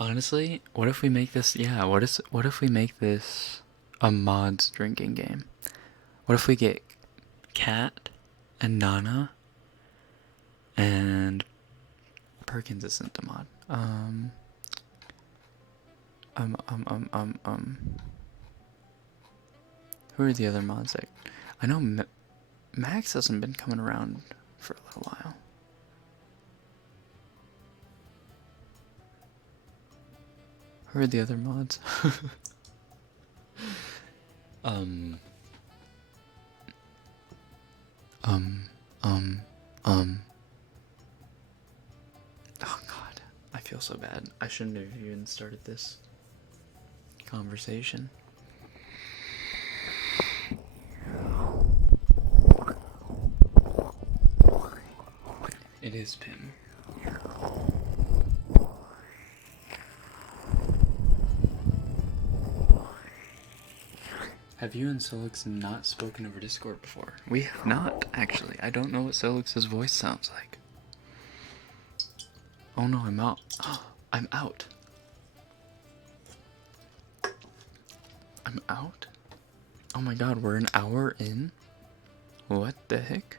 Honestly, what if we make this, yeah, what if we make this a mods drinking game? What if we get Cat and Nana and Perkins isn't a mod. Who are the other mods that, I know Max hasn't been coming around for a little while. Who are the other mods? Oh god, I feel so bad. I shouldn't have even started this conversation. It is Pim. Have you and Solix not spoken over Discord before? We have not, actually. I don't know what Solix's voice sounds like. Oh no, I'm out. I'm out. I'm out? Oh my god, we're an hour in? What the heck?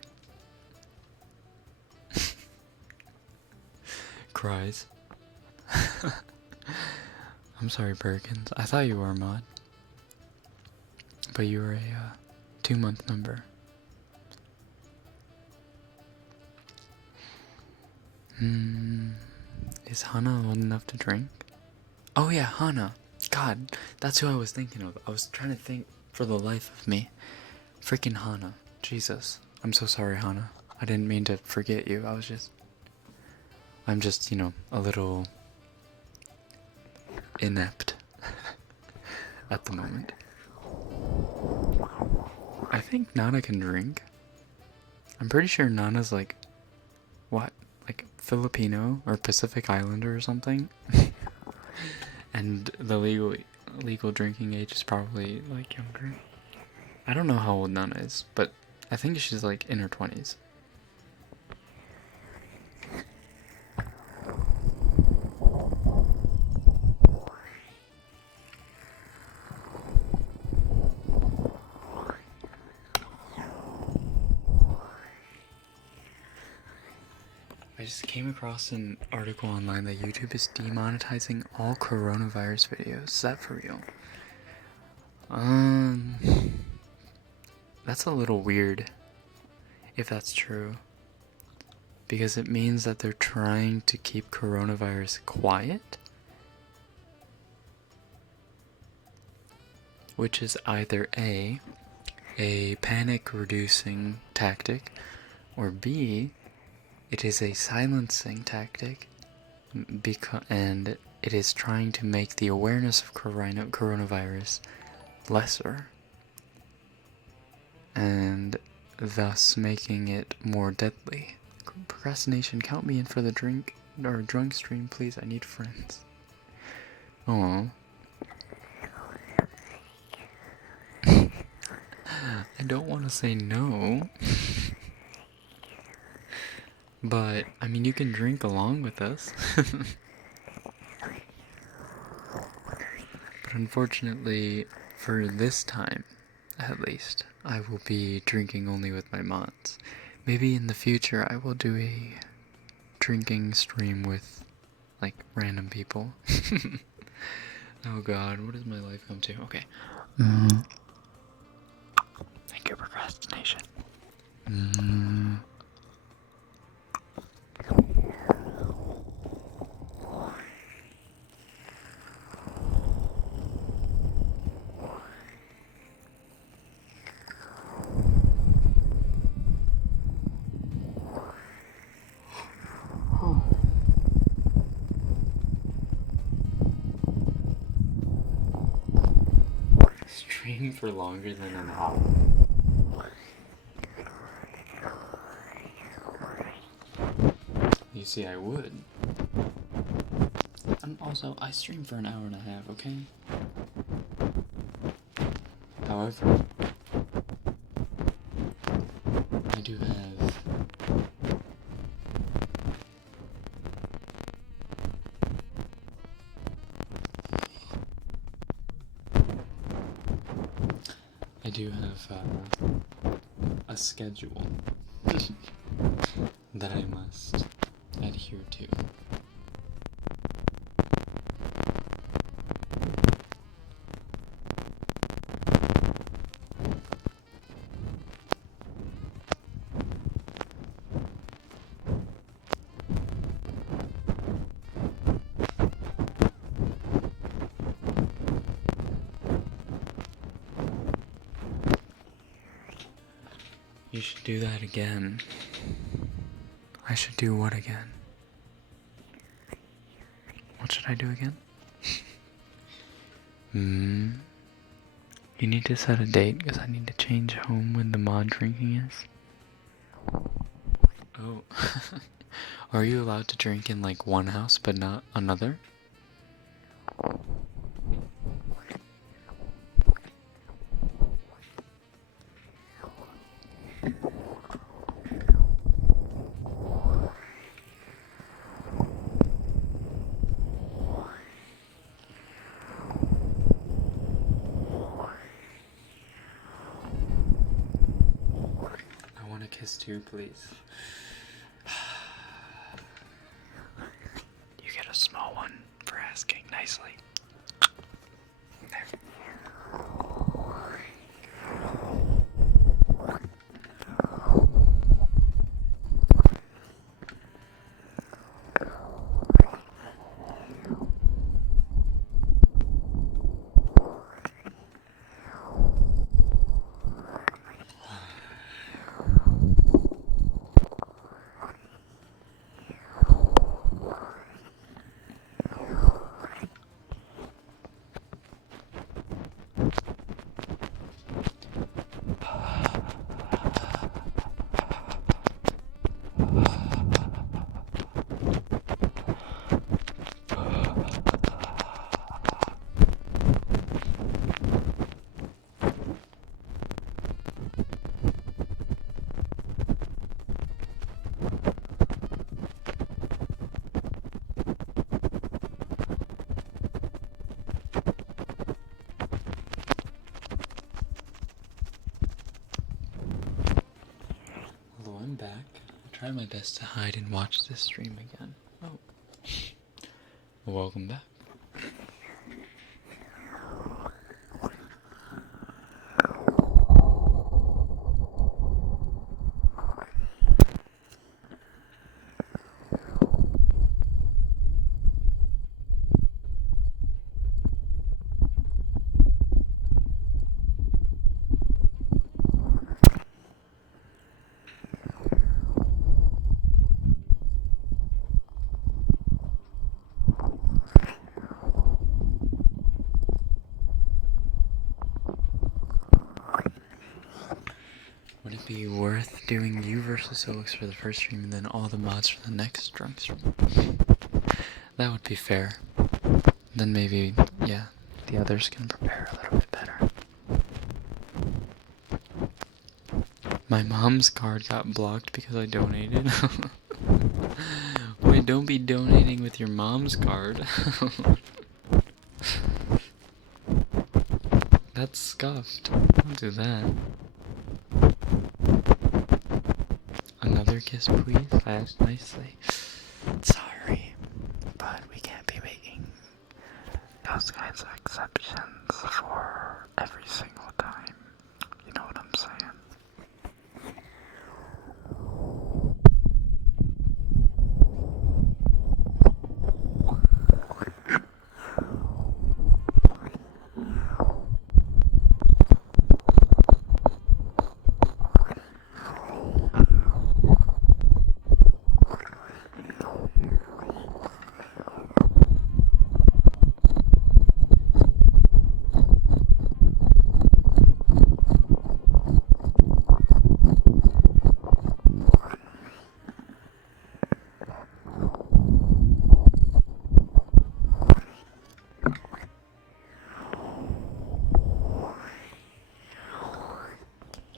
Cries. I'm sorry, Perkins. I thought you were a mod. But you were a 2-month member. Is Hana old enough to drink? Oh yeah, Hana. God, that's who I was thinking of. I was trying to think for the life of me. Freaking Hana. Jesus. I'm so sorry, Hana. I didn't mean to forget you. I'm just, you know, a little inept at the moment. I think Nana can drink. I'm pretty sure Nana's like, what? Like Filipino or Pacific Islander or something? And the legal drinking age is probably like younger. I don't know how old Nana is, but I think she's like in her 20s. I just came across an article online that YouTube is demonetizing all coronavirus videos. Is that for real? That's a little weird, if that's true. Because it means that they're trying to keep coronavirus quiet. Which is either A, panic-reducing tactic, or B, it is a silencing tactic, and it is trying to make the awareness of coronavirus lesser, and thus making it more deadly. Procrastination, count me in for the drunk stream, please. I need friends. Oh. I don't want to say no. But, I mean, you can drink along with us. But unfortunately, for this time, at least, I will be drinking only with my mods. Maybe in the future I will do a drinking stream with, like, random people. Oh god, what does my life come to? Okay. Thank you, procrastination. Stream for longer than an hour. You see, I would. And also, I stream for an hour and a half, okay? However, I do have do have a schedule that I must adhere to. You should do that again. I should do what again? What should I do again? You need to set a date because I need to change home when the mod drinking is. Oh. Are you allowed to drink in like one house but not another? Kiss too, please. You get a small one for asking nicely. There. I'm back. I'll try my best to hide and watch this stream again. Oh. Welcome back. Would it be worth doing you versus Solix for the first stream and then all the mods for the next drunk stream? That would be fair. Then maybe, yeah, the others can prepare a little bit better. My mom's card got blocked because I donated. Wait, don't be donating with your mom's card. That's scuffed. Don't do that. Another kiss, please? I asked nicely. Sorry, but we can't be making those kinds of exceptions for every single time. You know what I'm saying?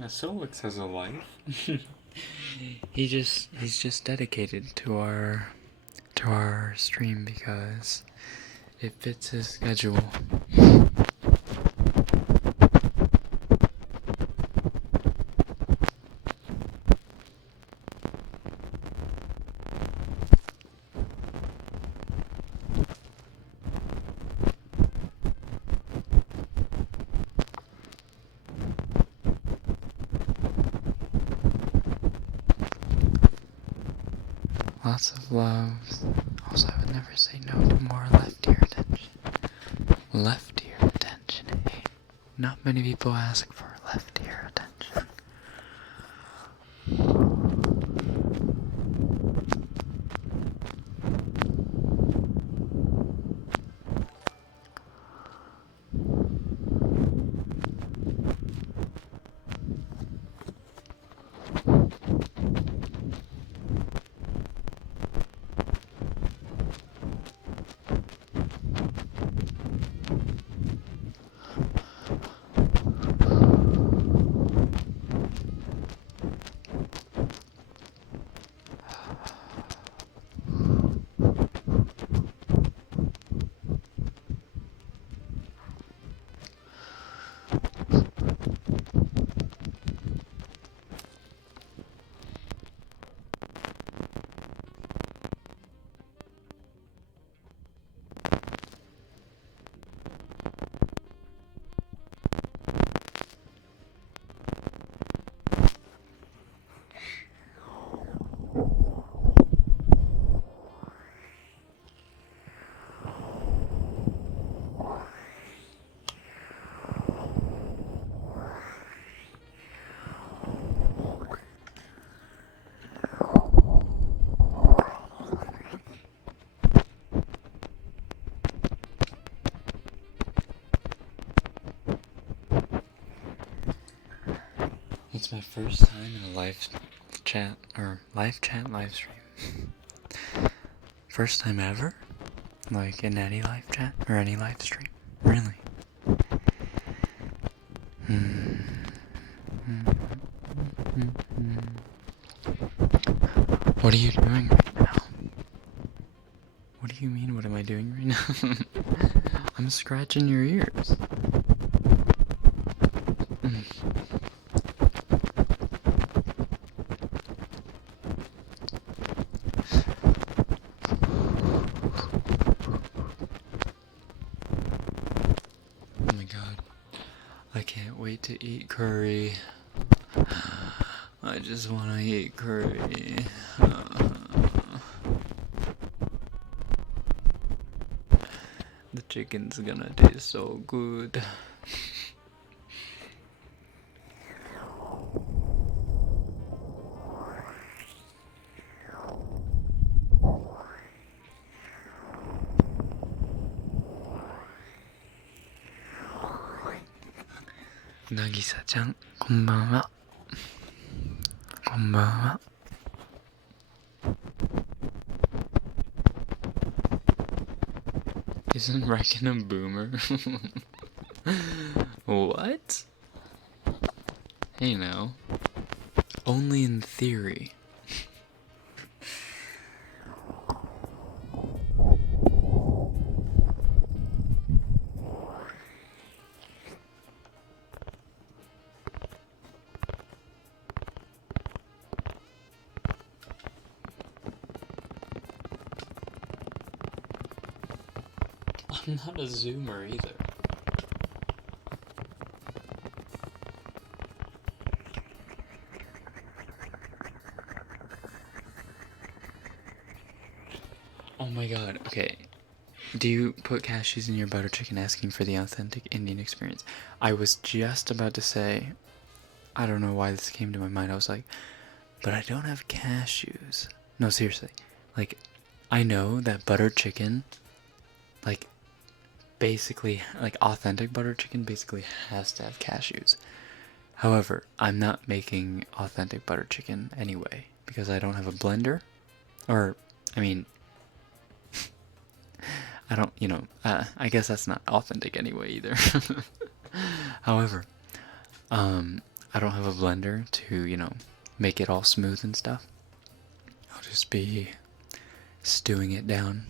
Solix has a life. He's just dedicated to our stream because it fits his schedule. Lots of love. Also, I would never say no to more left ear attention. Left ear attention, hey. Not many people ask for left ear attention. It's my first time in a live chat stream. First time ever? Like in any live chat or any live stream? Really? What are you doing right now? What do you mean, what am I doing right now? I'm scratching your ears. Oh my god. I can't wait to eat curry. I just want to eat curry. The chicken's gonna taste so good. Nagisa-chan, konbanwa. Konbanwa. Isn't Rekken a boomer? What? Hey now. Only in theory. I'm not a zoomer either. Oh my god, okay. Do you put cashews in your butter chicken asking for the authentic Indian experience? I was just about to say, I don't know why this came to my mind. I was like, but I don't have cashews. No, seriously. Like, I know that butter chicken, like, basically, like, authentic butter chicken basically has to have cashews. However, I'm not making authentic butter chicken anyway, because I don't have a blender. Or, I mean, I don't, I guess that's not authentic anyway either. However, I don't have a blender to, make it all smooth and stuff. I'll just be stewing it down.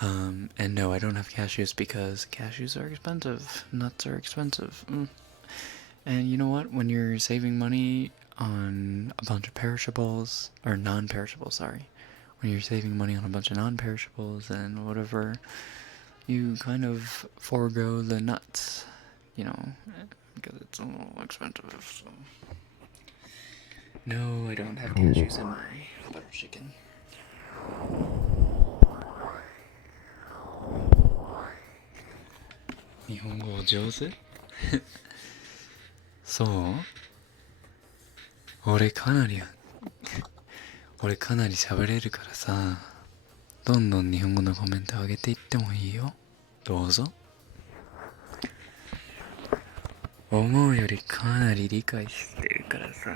And no, I don't have cashews because cashews are expensive. Nuts are expensive. And you know what? When you're saving money on a bunch of perishables, or non-perishables, sorry. When you're saving money on a bunch of non-perishables and whatever, you kind of forego the nuts, because it's a little expensive, so. No, I don't have cashews in my butter chicken. 日本語上手そう？俺かなり喋れるからさ、どんどん日本語のコメント上げていってもいいよ。どうぞ。思うよりかなり理解してるからさ。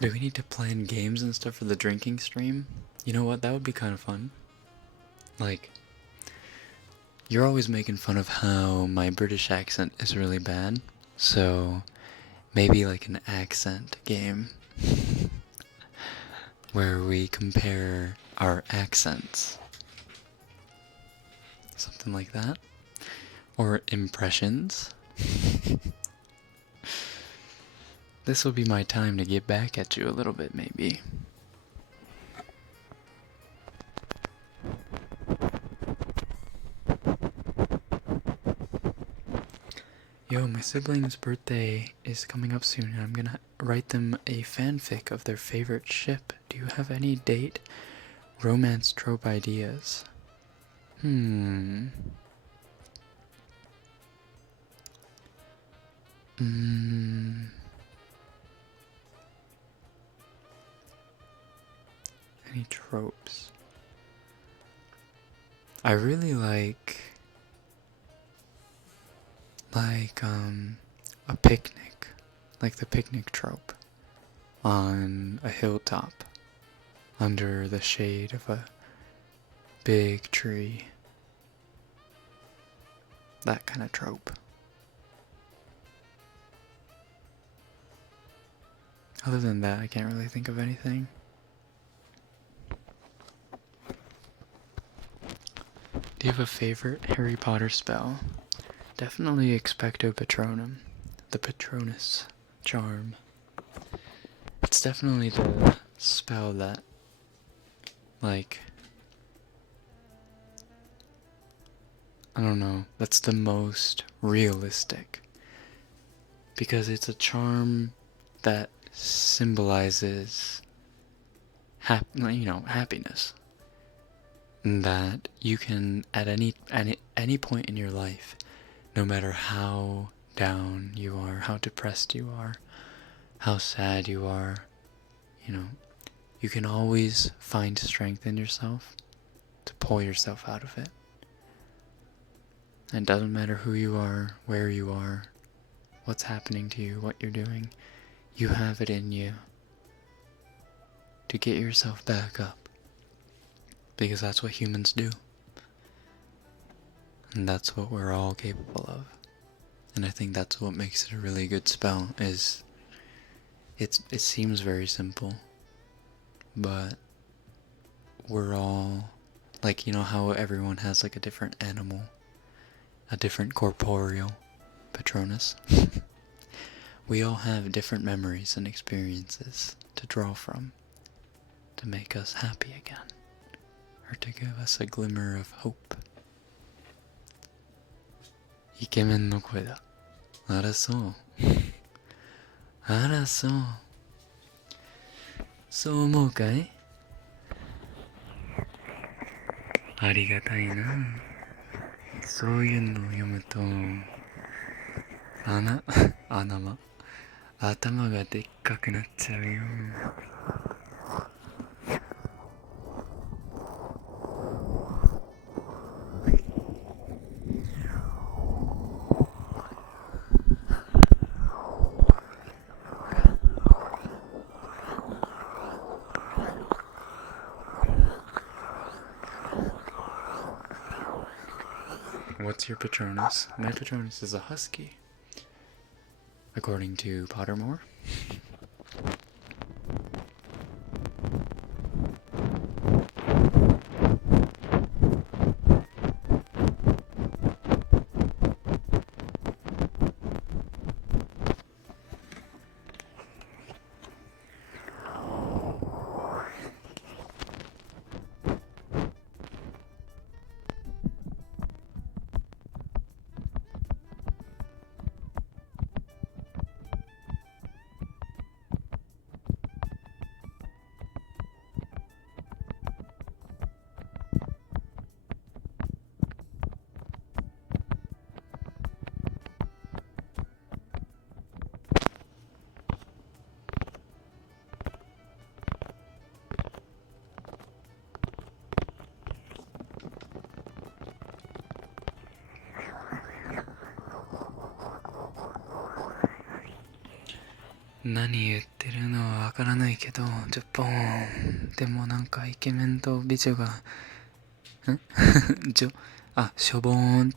Do we need to plan games and stuff for the drinking stream? You know what, that would be kind of fun. Like, you're always making fun of how my British accent is really bad, so maybe like an accent game where we compare our accents. Something like that. Or impressions. This will be my time to get back at you a little bit, maybe. Yo, my sibling's birthday is coming up soon, and I'm gonna write them a fanfic of their favorite ship. Do you have any date romance trope ideas? Any tropes? I really like a picnic, like the picnic trope on a hilltop under the shade of a big tree. That kind of trope. Other than that, I can't really think of anything. Do you have a favorite Harry Potter spell? Definitely Expecto Patronum, the Patronus charm. It's definitely the spell that, like, I don't know, that's the most realistic. Because it's a charm that symbolizes, happiness. That you can, at any point in your life, no matter how down you are, how depressed you are, how sad you are, you can always find strength in yourself to pull yourself out of it. It doesn't matter who you are, where you are, what's happening to you, what you're doing. You have it in you to get yourself back up. Because that's what humans do. And that's what we're all capable of. And I think that's what makes it a really good spell, is it seems very simple, but we're all, like, how everyone has like a different animal, a different corporeal Patronus. We all have different memories and experiences to draw from to make us happy again, or to give us a glimmer of hope. イケメンの声だ。あらそう。あらそう。そう思うかい？ありがたいな。そういうのを読むと、頭がでっかくなっちゃうよ。What's your Patronus? My Patronus is a husky, according to Pottermore. 何言ってるのはわからないけど、ボーン。でもなんかイケメンと美女が、しょぼーん。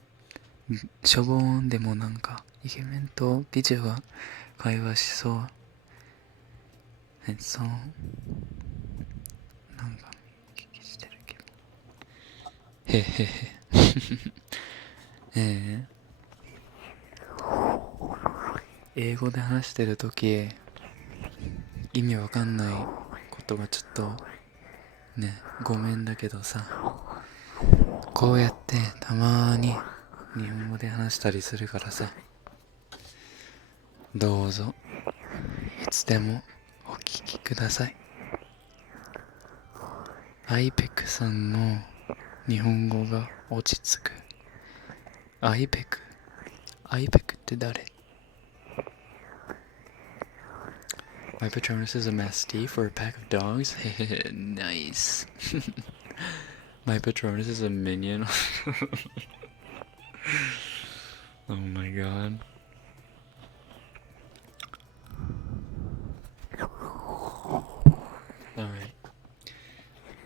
しょぼーんでもなんか、イケメンと美女が会話しそう。そう。なんか、聞きしてるけど。へへへ。英語で話してるとき、意味わかんないことがちょっと、ね、ごめんだけどさ、こうやってたまーに日本語で話したりするからさ、どうぞ、いつでもお聞きください。アイペクさんの日本語が落ち着く。アイペクって誰？ My Patronus is a Mastiff for a pack of dogs? Nice. My Patronus is a minion. Oh my god. Alright.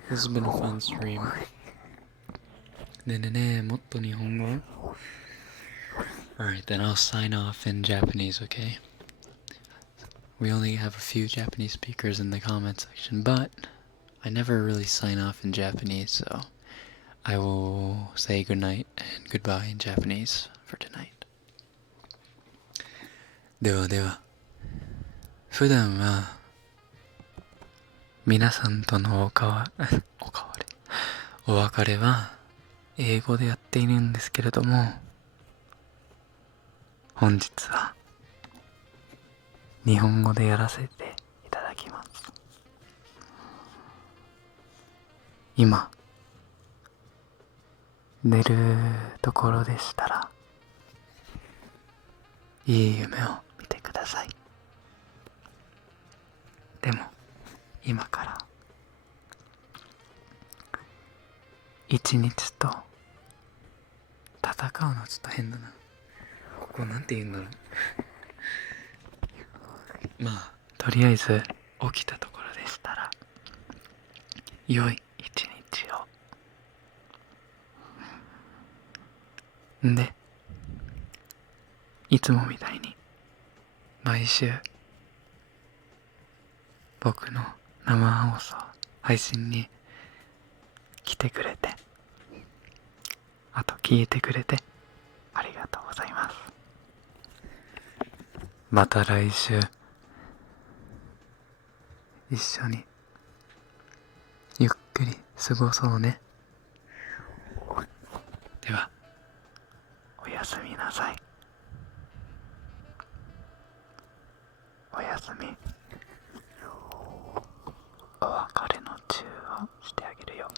This has been a fun stream. ねえねえねえ、もっと日本語? Alright, then I'll sign off in Japanese, okay? We only have a few Japanese speakers in the comment section, but I never really sign off in Japanese, so I will say goodnight and goodbye in Japanese for tonight. ではでは、普段は皆さんとのお別れは英語でやっているんですけれども、本日は日本語でやらせていただきます。今寝るところでしたら、いい夢を見てください。でも今から一日と戦うのはちょっと変だな。ここなんて言うんだろう。まあとりあえず起きたところでしたら、良い一日を。で、いつもみたいに毎週僕の生放送配信に来てくれて、あと聞いてくれてありがとうございます。また来週一緒にゆっくり過ごそうね。ではおやすみなさい。おやすみ。お別れのチューをしてあげるよ。